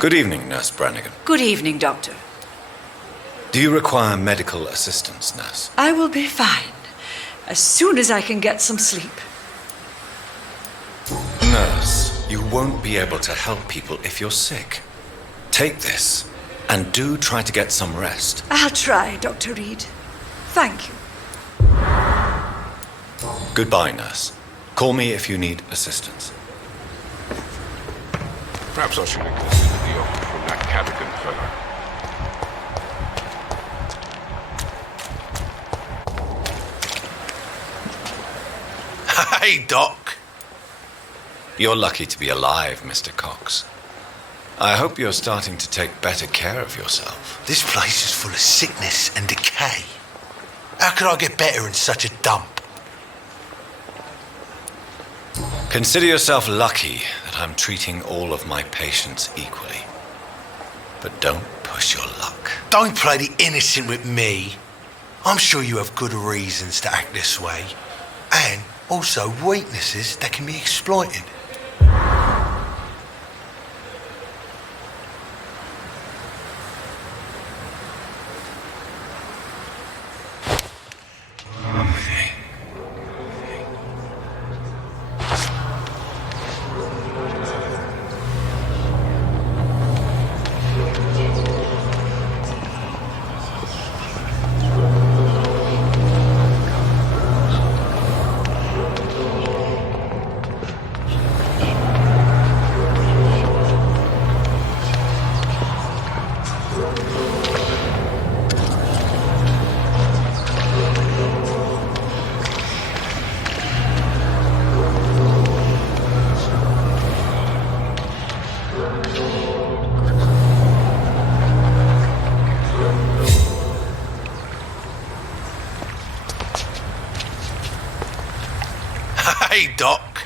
Good evening, Nurse Brannigan. Good evening, Doctor. Do you require medical assistance, Nurse? I will be fine as soon as I can get some sleep. Nurse, you won't be able to help people if you're sick. Take this, and do try to get some rest. I'll try, Dr. Reid. Thank you. Goodbye, Nurse. Call me if you need assistance. Perhaps I should have considered the offer from that Cadogan fellow. Hey, Doc. You're lucky to be alive, Mr. Cox. I hope you're starting to take better care of yourself. This place is full of sickness and decay. How could I get better in such a dump? Consider yourself lucky that I'm treating all of my patients equally. But don't push your luck. Don't play the innocent with me. I'm sure you have good reasons to act this way. And also weaknesses that can be exploited. Hey, Doc.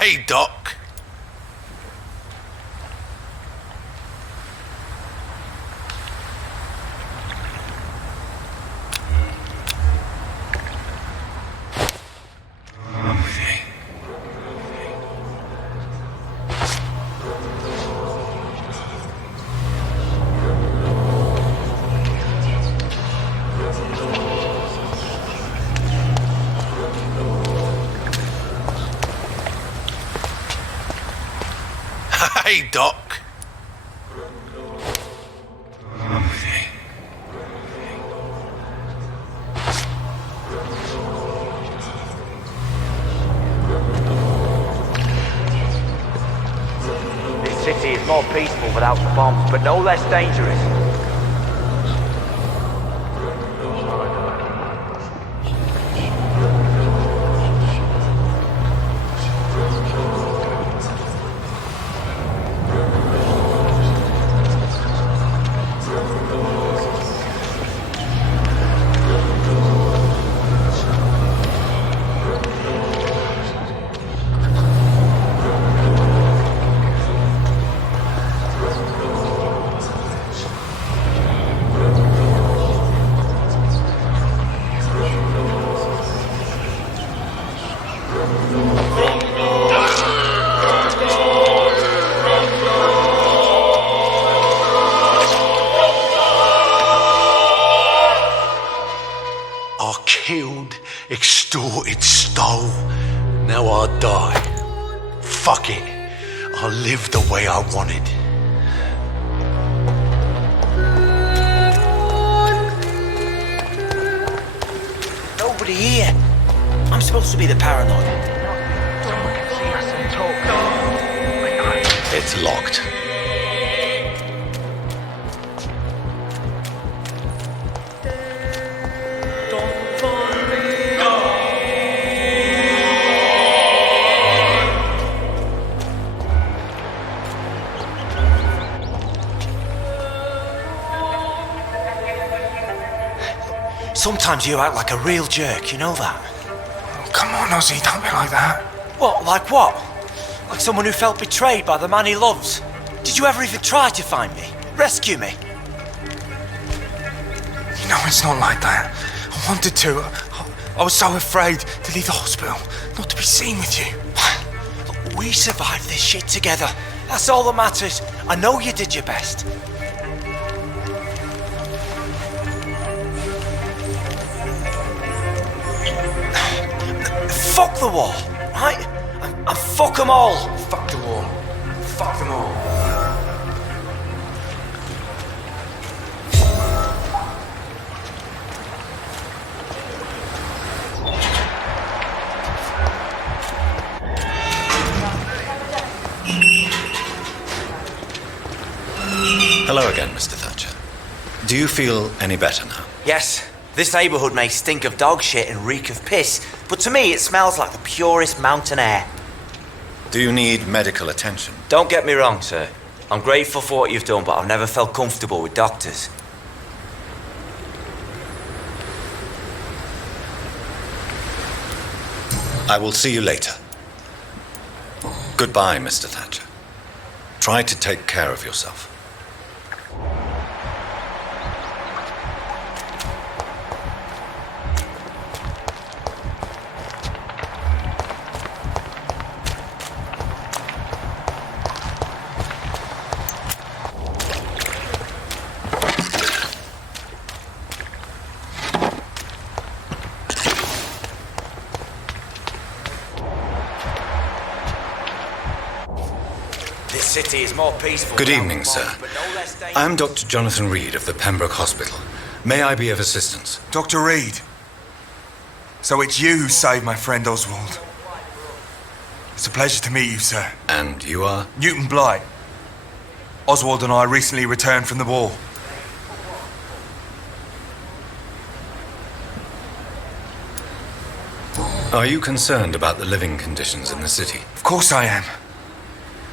Hey, Doc. Hey, Doc. This city is more peaceful without the bombs, but no less dangerous. Killed, extorted, stole. Now I die. Fuck it. I live the way I wanted. Nobody here. I'm supposed to be the paranoid. It's locked. Sometimes you act like a real jerk, you know that? Oh, come on, Ozzy, don't be like that. What, like what? Like someone who felt betrayed by the man he loves? Did you ever even try to find me? Rescue me? You know, it's not like that. I wanted to. I was so afraid to leave the hospital, not to be seen with you. Look, we survived this shit together. That's all that matters. I know you did your best. Fuck the war, right? And fuck them all. Fuck the war. Fuck them all. again, Mr. Thatcher. Do you feel any better now? Yes, this neighbourhood may stink of dog shit and reek of piss, but to me it smells like the purest mountain air. Do you need medical attention? Don't get me wrong, sir. I'm grateful for what you've done, but I've never felt comfortable with doctors. I will see you later. Goodbye, Mr. Thatcher. Try to take care of yourself. This city is more peaceful. Good evening, sir. I'm Dr. Jonathan Reid of the Pembroke Hospital. May I be of assistance? Dr. Reid. So it's you who saved my friend Oswald. It's a pleasure to meet you, sir. And you are? Newton Blight. Oswald and I recently returned from the war. Are you concerned about the living conditions in the city? Of course I am.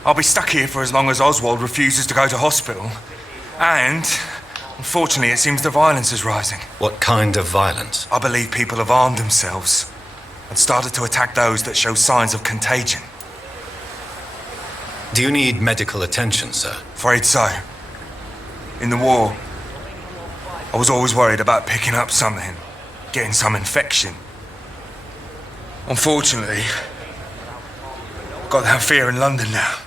I'll be stuck here for as long as Oswald refuses to go to hospital. And, unfortunately, it seems the violence is rising. What kind of violence? I believe people have armed themselves and started to attack those that show signs of contagion. Do you need medical attention, sir? Afraid so. In the war, I was always worried about picking up something, getting some infection. Unfortunately, I've got that fear in London now.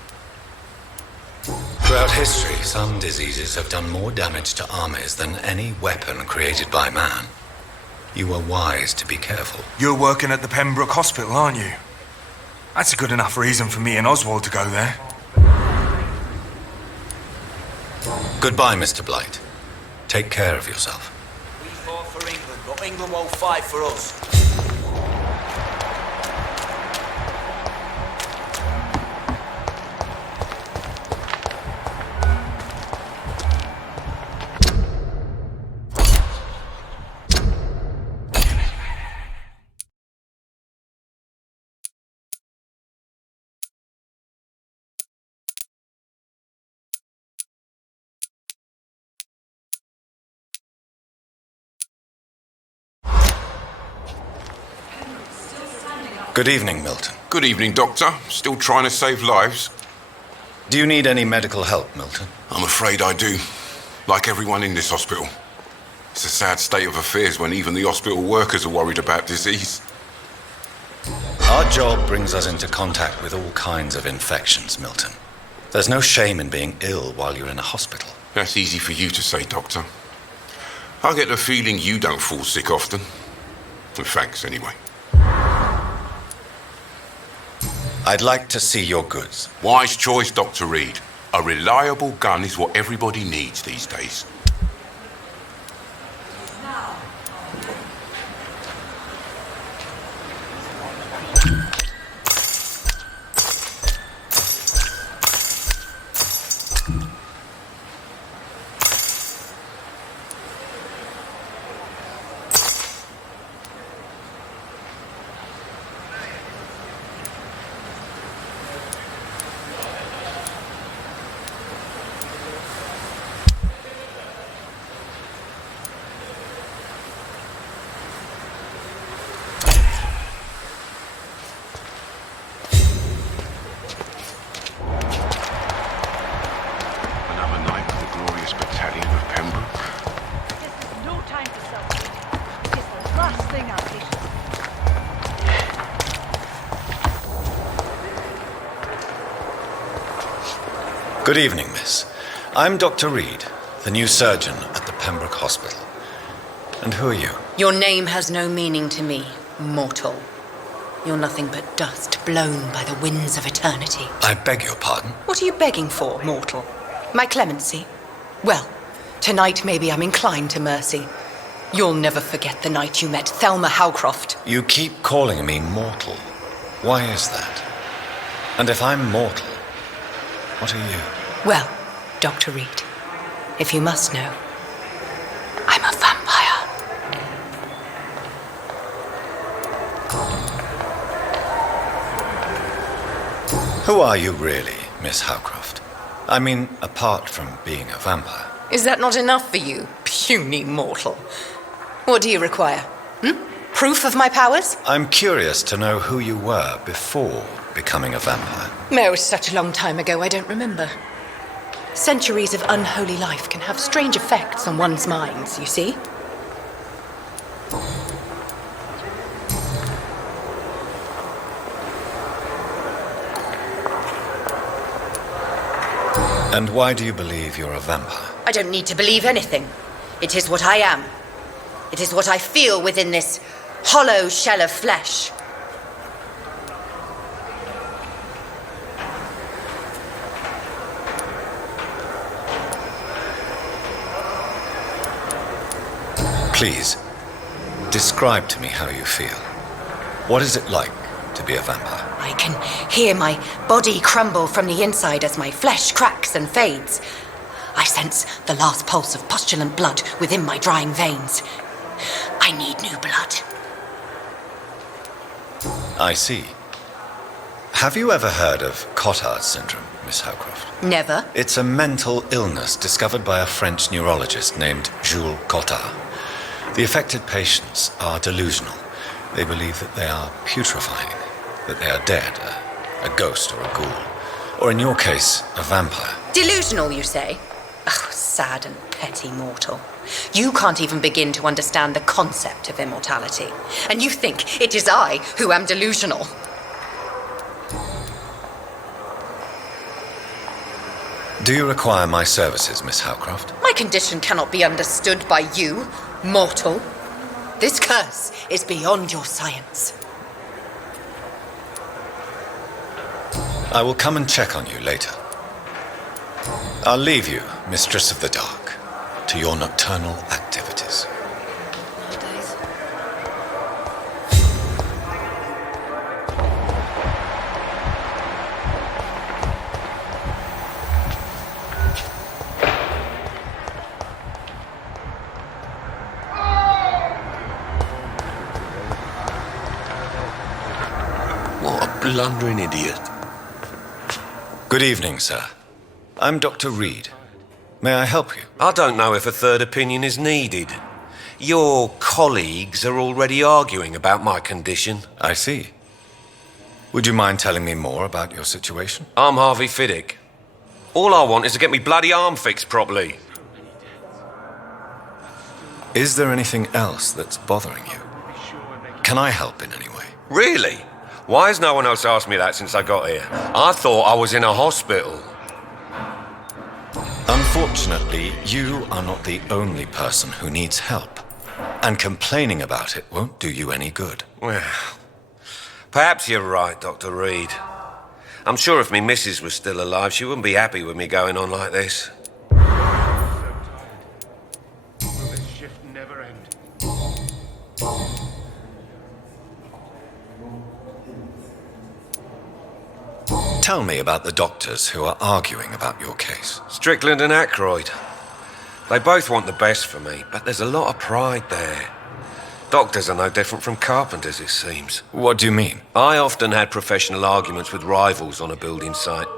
Throughout history, some diseases have done more damage to armies than any weapon created by man. You are wise to be careful. You're working at the Pembroke Hospital, aren't you? That's a good enough reason for me and Oswald to go there. Goodbye, Mr. Blight. Take care of yourself. We fought for England, but England won't fight for us. Good evening, Milton. Good evening, Doctor. Still trying to save lives? Do you need any medical help, Milton? I'm afraid I do. Like everyone in this hospital. It's a sad state of affairs when even the hospital workers are worried about disease. Our job brings us into contact with all kinds of infections, Milton. There's no shame in being ill while you're in a hospital. That's easy for you to say, Doctor. I get the feeling you don't fall sick often. Well, thanks, anyway. I'd like to see your goods. Wise choice, Dr. Reid. A reliable gun is what everybody needs these days. Good evening, miss. I'm Dr. Reid, the new surgeon at the Pembroke Hospital. And who are you? Your name has no meaning to me, mortal. You're nothing but dust blown by the winds of eternity. I beg your pardon? What are you begging for, mortal? My clemency? Well, tonight maybe I'm inclined to mercy. You'll never forget the night you met Thelma Howcroft. You keep calling me mortal. Why is that? And if I'm mortal, what are you? Well, Dr. Reid, if you must know, I'm a vampire. Who are you really, Miss Howcroft? I mean, apart from being a vampire. Is that not enough for you, puny mortal? What do you require? Proof of my powers? I'm curious to know who you were before becoming a vampire. It was such a long time ago, I don't remember. Centuries of unholy life can have strange effects on one's minds, you see? And why do you believe you're a vampire? I don't need to believe anything. It is what I am. It is what I feel within this hollow shell of flesh. Please, describe to me how you feel. What is it like to be a vampire? I can hear my body crumble from the inside as my flesh cracks and fades. I sense the last pulse of pustulant blood within my drying veins. I need new blood. I see. Have you ever heard of Cotard's syndrome, Miss Howcroft? Never. It's a mental illness discovered by a French neurologist named Jules Cotard. The affected patients are delusional. They believe that they are putrefying, that they are dead, a ghost or a ghoul, or in your case, a vampire. Delusional, you say? Oh, sad and petty mortal. You can't even begin to understand the concept of immortality. And you think it is I who am delusional. Do you require my services, Miss Howcroft? My condition cannot be understood by you, mortal. This curse is beyond your science. I will come and check on you later. I'll leave you, Mistress of the Dark, to your nocturnal activities. What a blundering idiot. Good evening, sir. I'm Dr. Reid. May I help you? I don't know if a third opinion is needed. Your colleagues are already arguing about my condition. I see. Would you mind telling me more about your situation? I'm Harvey Fiddick. All I want is to get me bloody arm fixed properly. Is there anything else that's bothering you? Can I help in any way? Really? Why has no one else asked me that since I got here? I thought I was in a hospital. Unfortunately, you are not the only person who needs help. And complaining about it won't do you any good. Well, perhaps you're right, Dr. Reid. I'm sure if me missus was still alive, she wouldn't be happy with me going on like this. Will this shift never end? Tell me about the doctors who are arguing about your case. Strickland and Aykroyd. They both want the best for me, but there's a lot of pride there. Doctors are no different from carpenters, it seems. What do you mean? I often had professional arguments with rivals on a building site.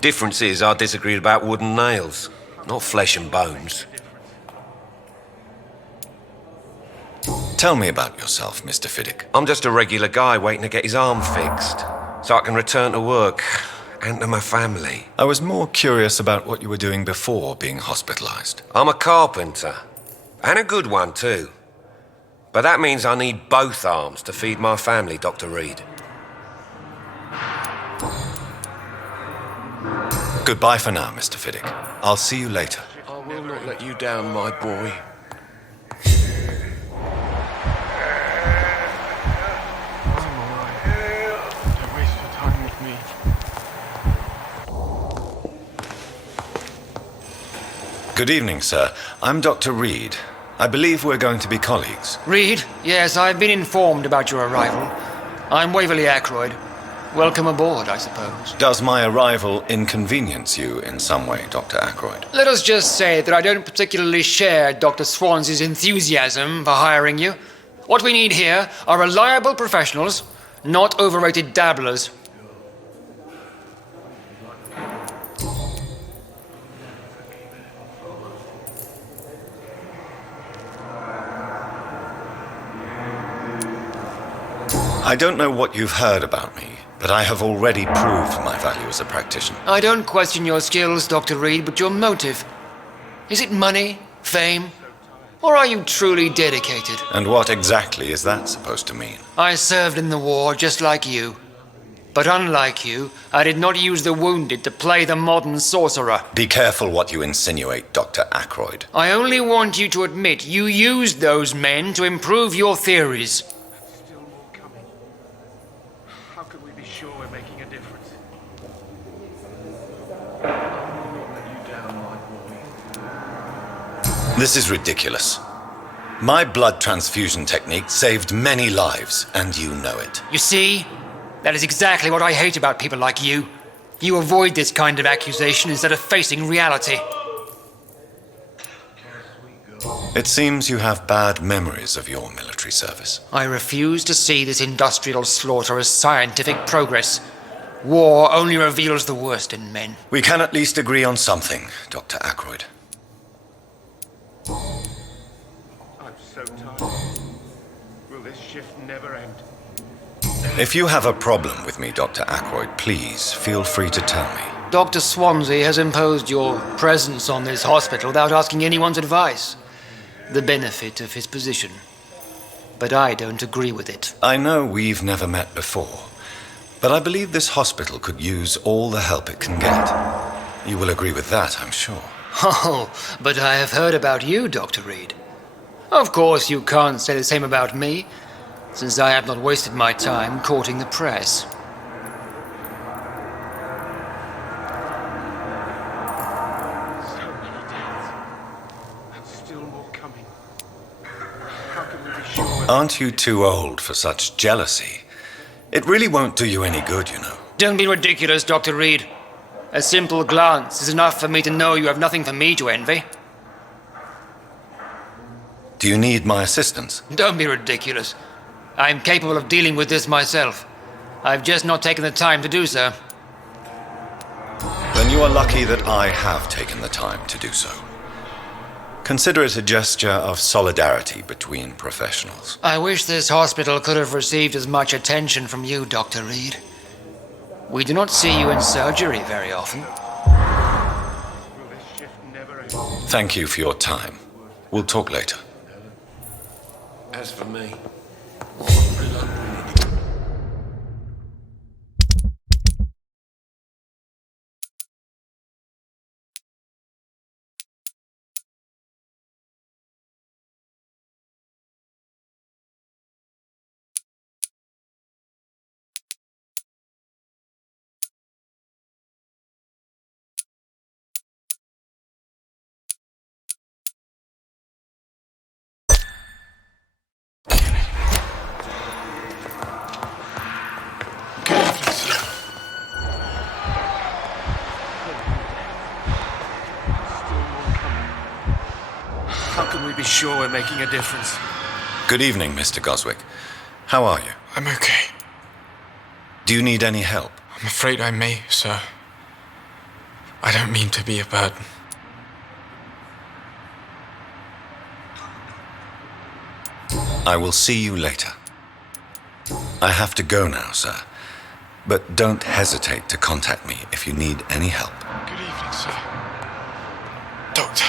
Difference is I disagreed about wooden nails, not flesh and bones. Tell me about yourself, Mr. Fiddick. I'm just a regular guy waiting to get his arm fixed, so I can return to work and to my family. I was more curious about what you were doing before being hospitalized. I'm a carpenter, and a good one too. But that means I need both arms to feed my family, Dr. Reid. Goodbye for now, Mr. Fiddick. I'll see you later. I will not let you down, my boy. I'm alright. Don't waste your time with me. Good evening, sir. I'm Dr. Reid. I believe we're going to be colleagues. Reid? Yes, I've been informed about your arrival. I'm Waverly Aykroyd. Welcome aboard, I suppose. Does my arrival inconvenience you in some way, Dr. Ackroyd? Let us just say that I don't particularly share Dr. Swansea's enthusiasm for hiring you. What we need here are reliable professionals, not overrated dabblers. I don't know what you've heard about me, but I have already proved my value as a practitioner. I don't question your skills, Dr. Reid, but your motive. Is it money, fame, or are you truly dedicated? And what exactly is that supposed to mean? I served in the war just like you. But unlike you, I did not use the wounded to play the modern sorcerer. Be careful what you insinuate, Dr. Ackroyd. I only want you to admit you used those men to improve your theories. This is ridiculous. My blood transfusion technique saved many lives, and you know it. You see? That is exactly what I hate about people like you. You avoid this kind of accusation instead of facing reality. It seems you have bad memories of your military service. I refuse to see this industrial slaughter as scientific progress. War only reveals the worst in men. We can at least agree on something, Dr. Ackroyd. I'm so tired. Will this shift never end? If you have a problem with me, Dr. Ackroyd, please feel free to tell me. Dr. Swansea has imposed your presence on this hospital without asking anyone's advice. The benefit of his position. But I don't agree with it. I know we've never met before, but I believe this hospital could use all the help it can get. You will agree with that, I'm sure. Oh, but I have heard about you, Dr. Reid. Of course, you can't say the same about me, since I have not wasted my time courting the press. So many deaths. And still more coming. How can we be sure? Aren't you too old for such jealousy? It really won't do you any good, you know. Don't be ridiculous, Dr. Reid. A simple glance is enough for me to know you have nothing for me to envy. Do you need my assistance? Don't be ridiculous. I'm capable of dealing with this myself. I've just not taken the time to do so. Then you are lucky that I have taken the time to do so. Consider it a gesture of solidarity between professionals. I wish this hospital could have received as much attention from you, Dr. Reid. We do not see you in surgery very often. Will this shift never end? Thank you for your time. We'll talk later. As for me, How can we be sure we're making a difference? Good evening, Mr. Goswick. How are you? I'm okay. Do you need any help? I'm afraid I may, sir. I don't mean to be a burden. I will see you later. I have to go now, sir. But don't hesitate to contact me if you need any help. Good evening, sir. Doctor.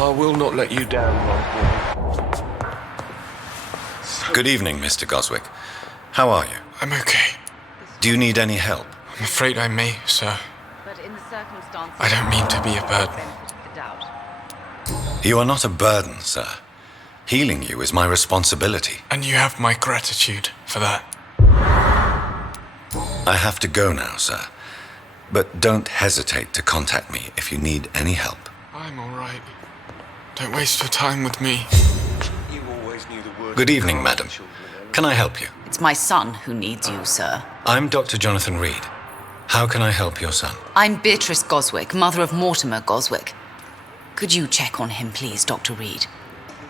I will not let you down, my boy. Good evening, Mr. Goswick. How are you? I'm okay. Do you need any help? I'm afraid I may, sir. But in the circumstances, I don't mean to be a burden. You are not a burden, sir. Healing you is my responsibility. And you have my gratitude for that. I have to go now, sir. But don't hesitate to contact me if you need any help. I'm all right. Don't waste your time with me. You always knew the word. Good evening, madam. Can I help you? It's my son who needs you, sir. I'm Dr. Jonathan Reid. How can I help your son? I'm Beatrice Goswick, mother of Mortimer Goswick. Could you check on him, please, Dr. Reid?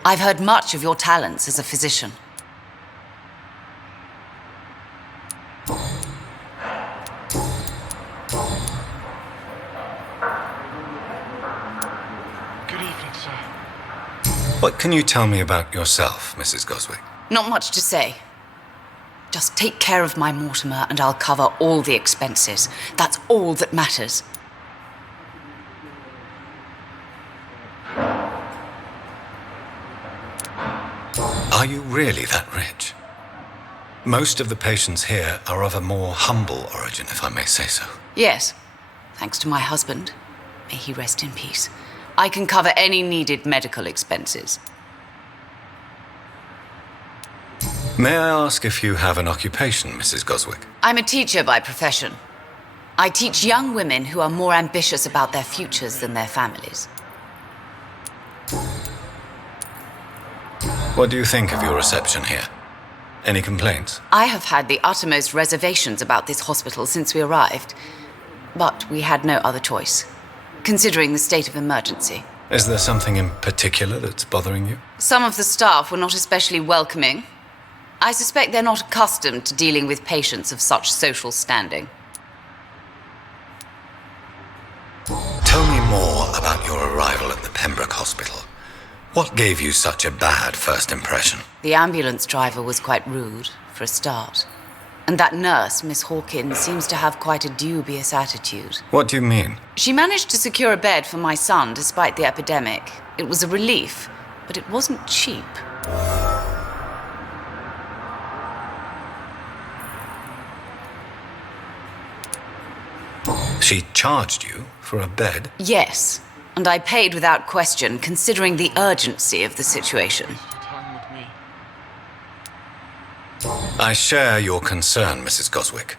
I've heard much of your talents as a physician. Good evening, sir. What can you tell me about yourself, Mrs. Goswick? Not much to say. Just take care of my Mortimer and I'll cover all the expenses. That's all that matters. Are you really that rich? Most of the patients here are of a more humble origin, if I may say so. Yes, thanks to my husband. May he rest in peace. I can cover any needed medical expenses. May I ask if you have an occupation, Mrs. Goswick? I'm a teacher by profession. I teach young women who are more ambitious about their futures than their families. What do you think of your reception here? Any complaints? I have had the uttermost reservations about this hospital since we arrived. But we had no other choice, considering the state of emergency. Is there something in particular that's bothering you? Some of the staff were not especially welcoming. I suspect they're not accustomed to dealing with patients of such social standing. Tell me more about your arrival at the Pembroke Hospital. What gave you such a bad first impression? The ambulance driver was quite rude, for a start. And that nurse, Miss Hawkins, seems to have quite a dubious attitude. What do you mean? She managed to secure a bed for my son despite the epidemic. It was a relief, but it wasn't cheap. She charged you for a bed? Yes, and I paid without question, considering the urgency of the situation. I share your concern, Mrs. Goswick.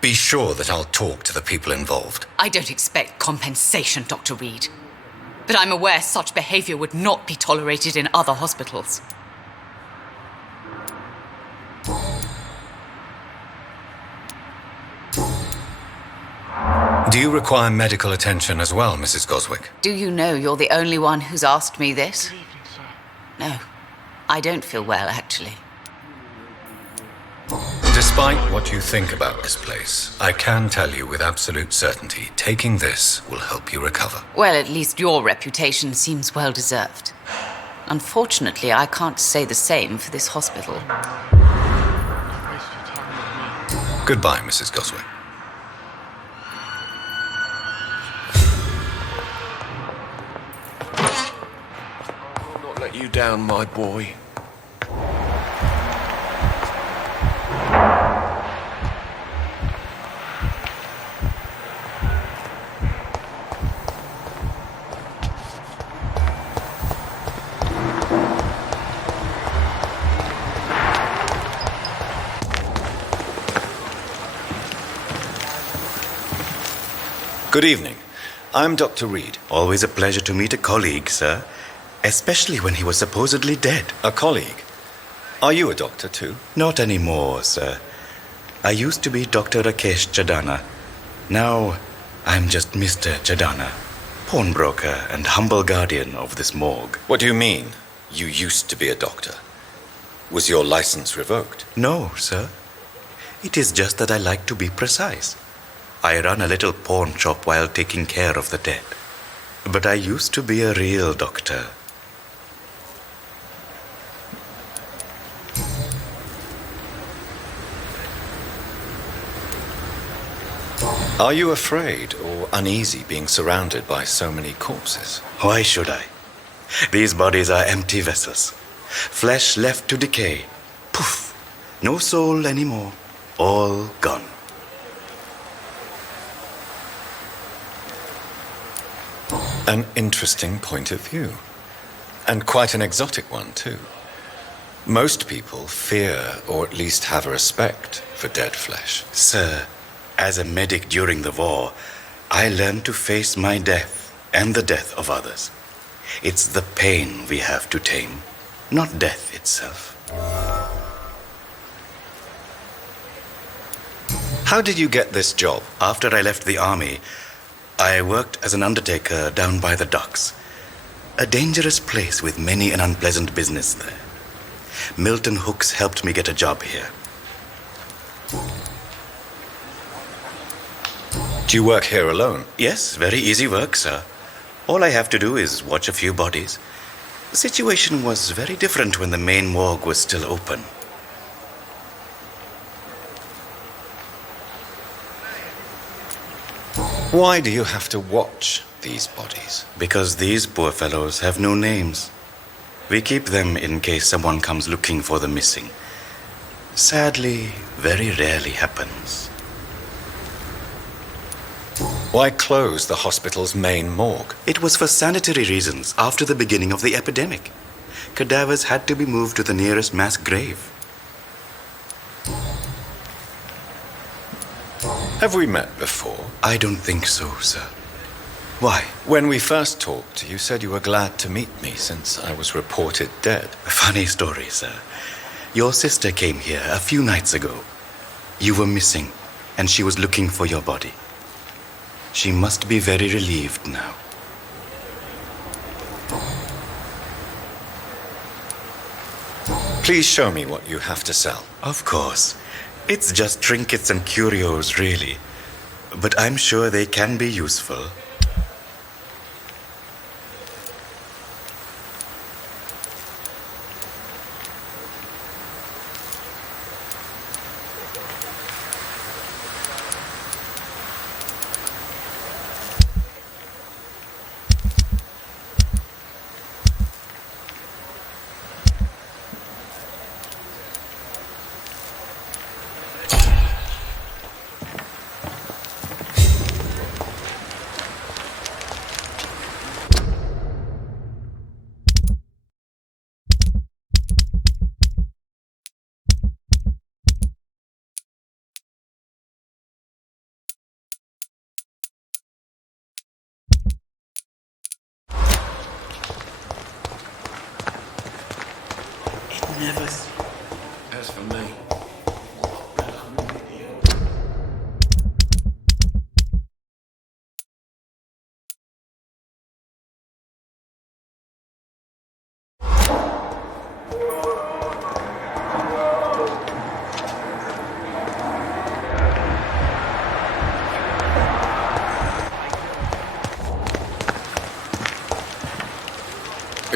Be sure that I'll talk to the people involved. I don't expect compensation, Dr. Reid. But I'm aware such behavior would not be tolerated in other hospitals. Do you require medical attention as well, Mrs. Goswick? Do you know you're the only one who's asked me this? No, I don't feel well, actually. Despite what you think about this place, I can tell you with absolute certainty, taking this will help you recover. Well, at least your reputation seems well deserved. Unfortunately, I can't say the same for this hospital. Goodbye, Mrs. Goswick. I will not let you down, my boy. Good evening. I'm Dr. Reid. Always a pleasure to meet a colleague, sir. Especially when he was supposedly dead. A colleague? Are you a doctor too? Not anymore, sir. I used to be Dr. Rakesh Chadana. Now, I'm just Mr. Chadana, pawnbroker and humble guardian of this morgue. What do you mean, you used to be a doctor? Was your license revoked? No, sir. It is just that I like to be precise. I run a little pawn shop while taking care of the dead. But I used to be a real doctor. Are you afraid or uneasy being surrounded by so many corpses? Why should I? These bodies are empty vessels. Flesh left to decay. Poof! No soul anymore. All gone. An interesting point of view. And quite an exotic one, too. Most people fear, or at least have a respect, for dead flesh. Sir, as a medic during the war, I learned to face my death and the death of others. It's the pain we have to tame, not death itself. How did you get this job? After I left the army, I worked as an undertaker down by the docks. A dangerous place with many an unpleasant business there. Milton Hooks helped me get a job here. Do you work here alone? Yes, very easy work, sir. All I have to do is watch a few bodies. The situation was very different when the main morgue was still open. Why do you have to watch these bodies? Because these poor fellows have no names. We keep them in case someone comes looking for the missing. Sadly, very rarely happens. Why close the hospital's main morgue? It was for sanitary reasons after the beginning of the epidemic. Cadavers had to be moved to the nearest mass grave. Have we met before? I don't think so, sir. Why? When we first talked, you said you were glad to meet me since I was reported dead. A funny story, sir. Your sister came here a few nights ago. You were missing, and she was looking for your body. She must be very relieved now. Please show me what you have to sell. Of course. It's just trinkets and curios, really. But I'm sure they can be useful. As for me,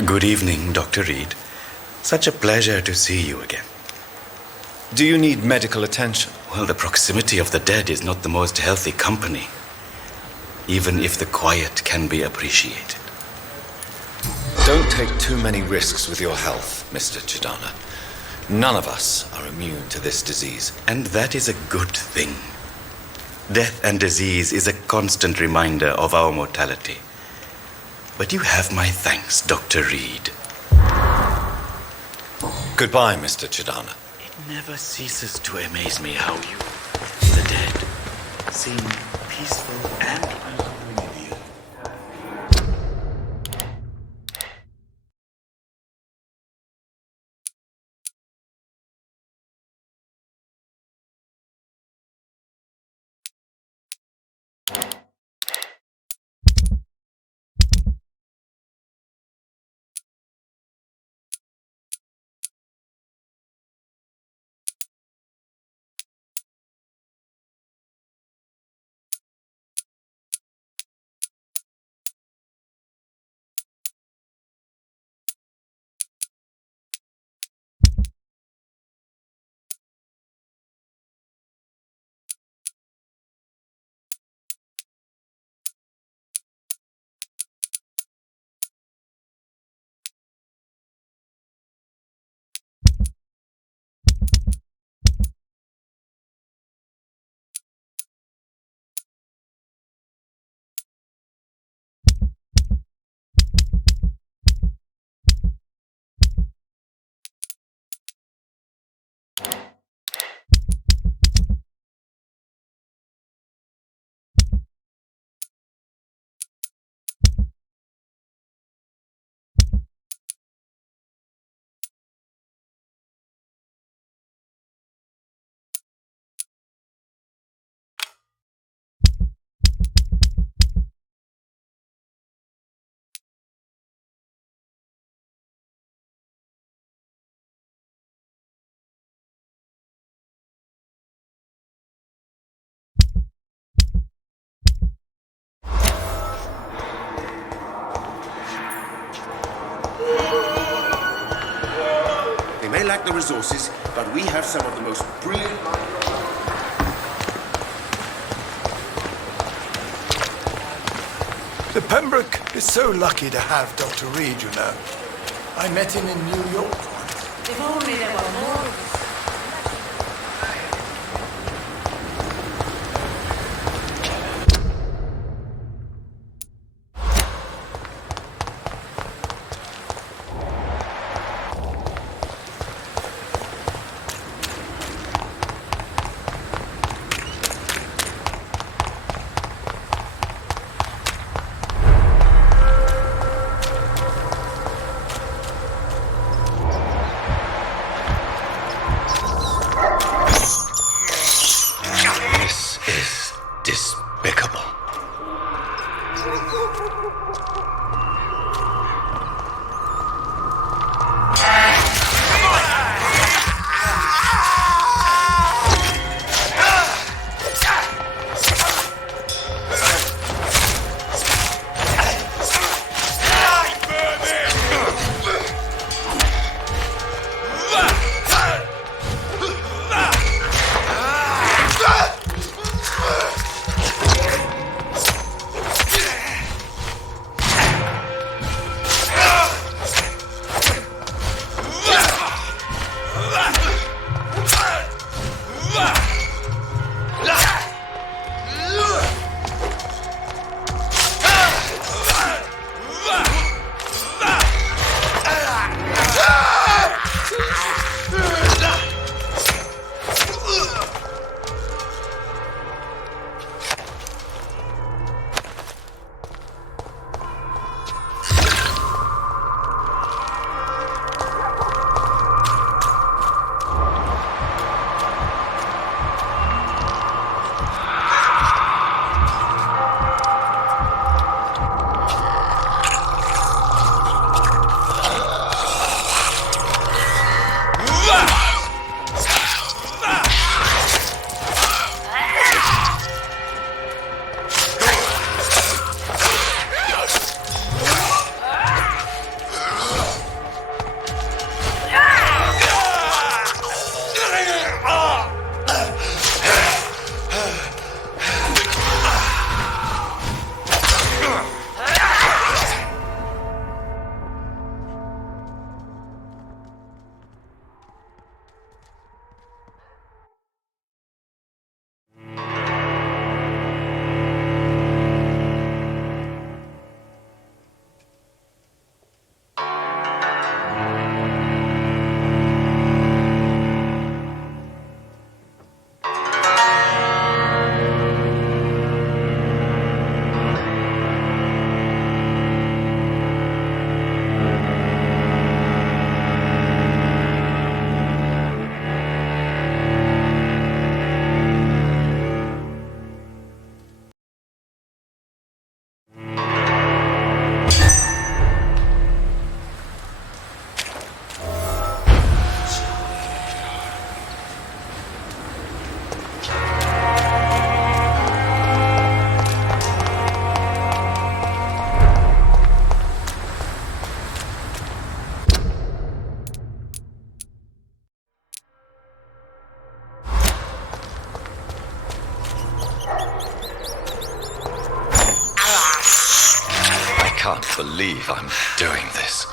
Good evening, Dr. Reid. Such a pleasure to see you again. Do you need medical attention? Well, the proximity of the dead is not the most healthy company, even if the quiet can be appreciated. Don't take too many risks with your health, Mr. Chidana. None of us are immune to this disease. And that is a good thing. Death and disease is a constant reminder of our mortality. But you have my thanks, Dr. Reid. Goodbye, Mr. Chidana. It never ceases to amaze me how you, the dead, seem peaceful and may lack the resources, but we have some of the most brilliant minds. The Pembroke is so lucky to have Dr. Reid, you know. I met him in New York once. If only there were more. can't believe I'm doing this.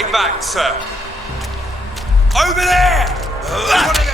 Stay back, sir. Over there! One of them.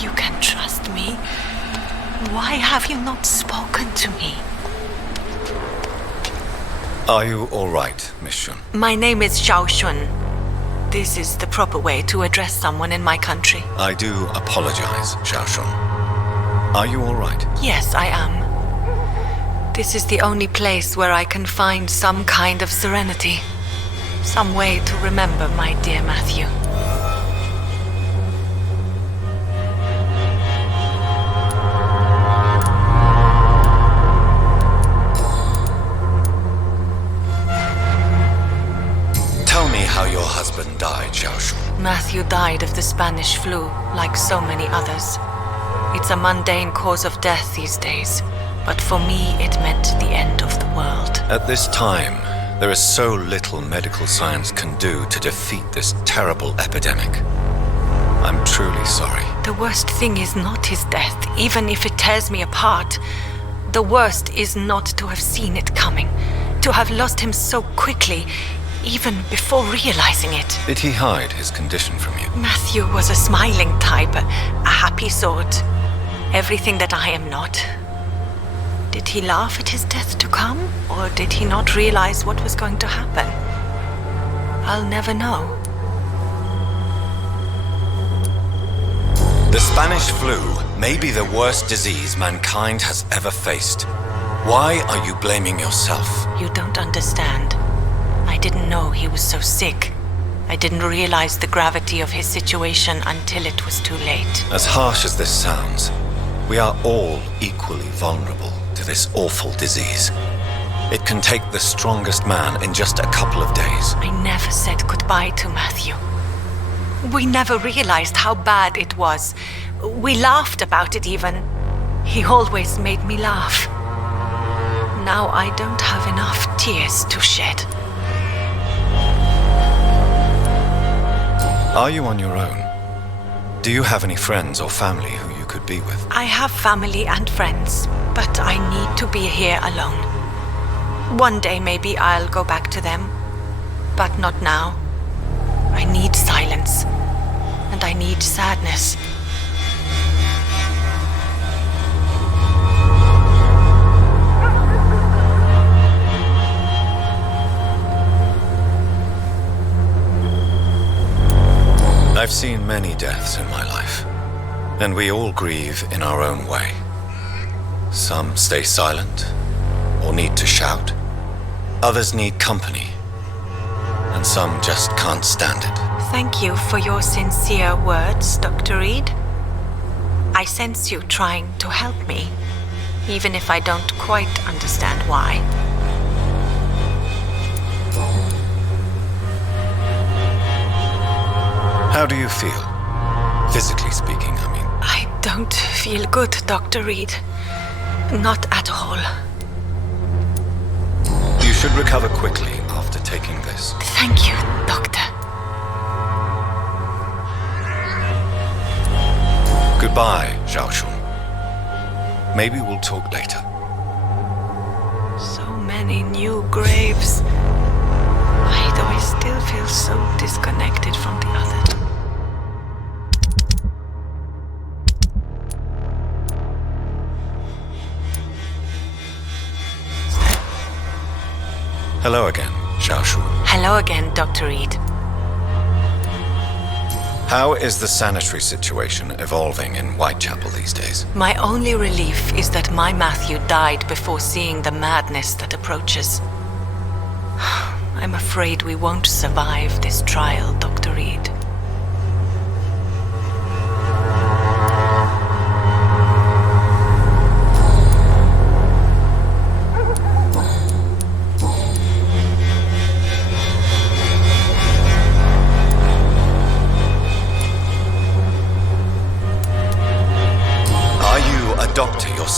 You can trust me. Why have you not spoken to me? Are you all right, Miss Shun? My name is Xiao Shun. This is the proper way to address someone in my country. I do apologize, Xiao Shun. Are you all right? Yes, I am. This is the only place where I can find some kind of serenity. Some way to remember my dear Matthew. How your husband died, Xiao Shun. Matthew died of the Spanish flu, like so many others. It's a mundane cause of death these days, but for me it meant the end of the world. At this time, there is so little medical science can do to defeat this terrible epidemic. I'm truly sorry. The worst thing is not his death, even if it tears me apart. The worst is not to have seen it coming, to have lost him so quickly, even before realizing it. Did he hide his condition from you? Matthew was a smiling type, a happy sort. Everything that I am not. Did he laugh at his death to come, or did he not realize what was going to happen? I'll never know. The Spanish flu may be the worst disease mankind has ever faced. Why are you blaming yourself? You don't understand. I didn't know he was so sick. I didn't realize the gravity of his situation until it was too late. As harsh as this sounds, we are all equally vulnerable to this awful disease. It can take the strongest man in just a couple of days. I never said goodbye to Matthew. We never realized how bad it was. We laughed about it even. He always made me laugh. Now I don't have enough tears to shed. Are you on your own? Do you have any friends or family who you could be with? I have family and friends, but I need to be here alone. One day maybe I'll go back to them, but not now. I need silence, and I need sadness. I've seen many deaths in my life, and we all grieve in our own way. Some stay silent, or need to shout. Others need company, and some just can't stand it. Thank you for your sincere words, Dr. Reid. I sense you trying to help me, even if I don't quite understand why. How do you feel? Physically speaking, I mean. I don't feel good, Dr. Reid. Not at all. You should recover quickly after taking this. Thank you, Doctor. Goodbye, Xiao Shun. Maybe we'll talk later. So many new graves. Why do I still feel so disconnected from the others? Hello again, Xiao Shun. Hello again, Dr. Reid. How is the sanitary situation evolving in Whitechapel these days? My only relief is that my Matthew died before seeing the madness that approaches. I'm afraid we won't survive this trial, Dr. Reid.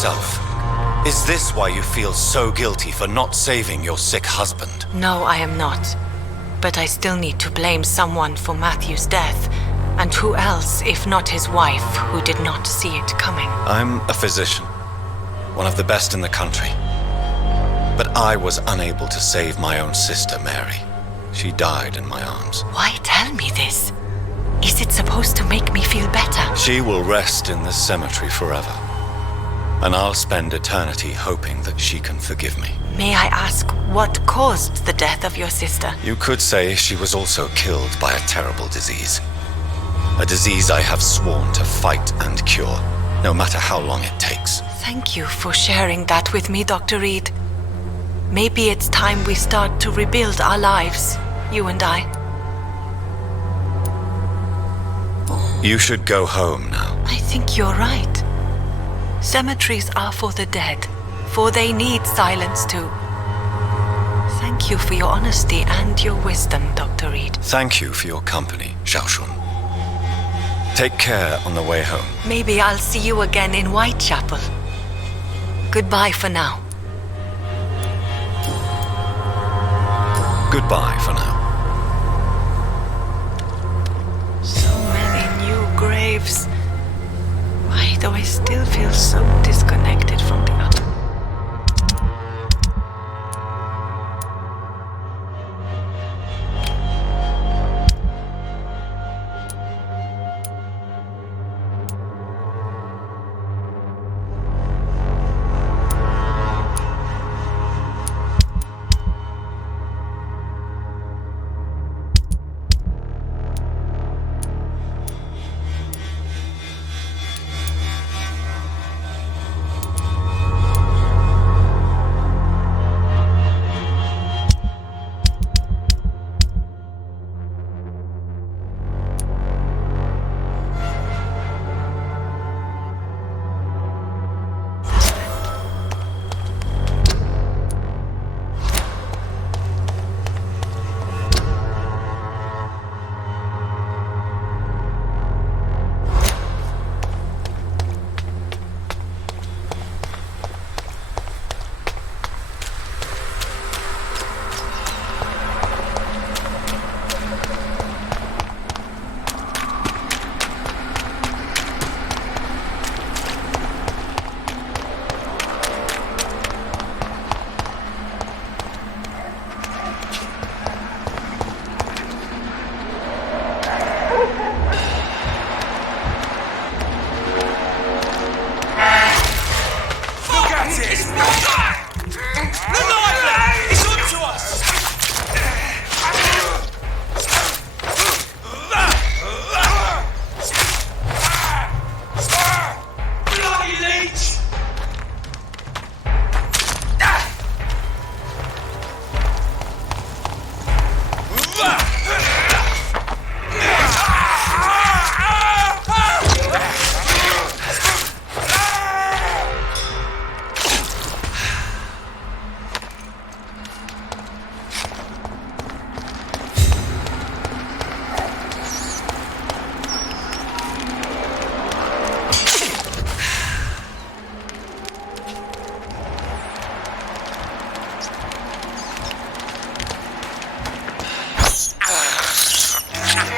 yourself. Is this why you feel so guilty for not saving your sick husband? No, I am not. But I still need to blame someone for Matthew's death. And who else, if not his wife, who did not see it coming? I'm a physician, one of the best in the country. But I was unable to save my own sister, Mary. She died in my arms. Why tell me this? Is it supposed to make me feel better? She will rest in this cemetery forever. And I'll spend eternity hoping that she can forgive me. May I ask what caused the death of your sister? You could say she was also killed by a terrible disease. A disease I have sworn to fight and cure, no matter how long it takes. Thank you for sharing that with me, Dr. Reid. Maybe it's time we start to rebuild our lives, you and I. You should go home now. I think you're right. Cemeteries are for the dead, for they need silence too. Thank you for your honesty and your wisdom, Dr. Reid. Thank you for your company, Xiaoshun. Take care on the way home. Maybe I'll see you again in Whitechapel. Goodbye for now. Goodbye for now. So many new graves. Why do I still feel so disconnected from the other?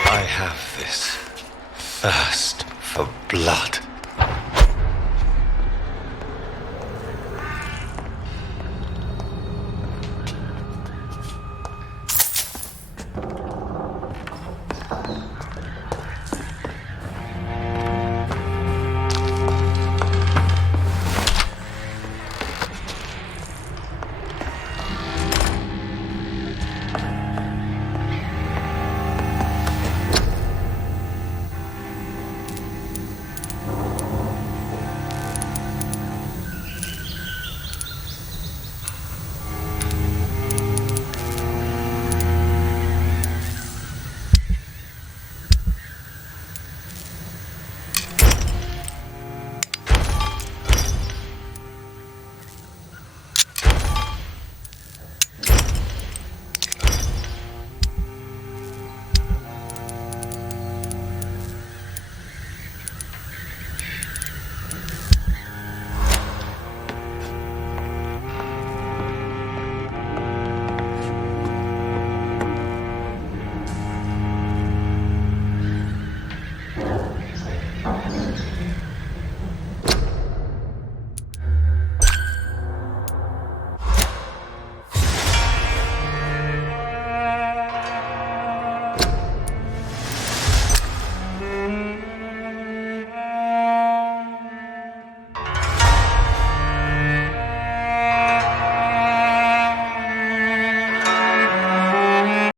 I have this thirst for blood.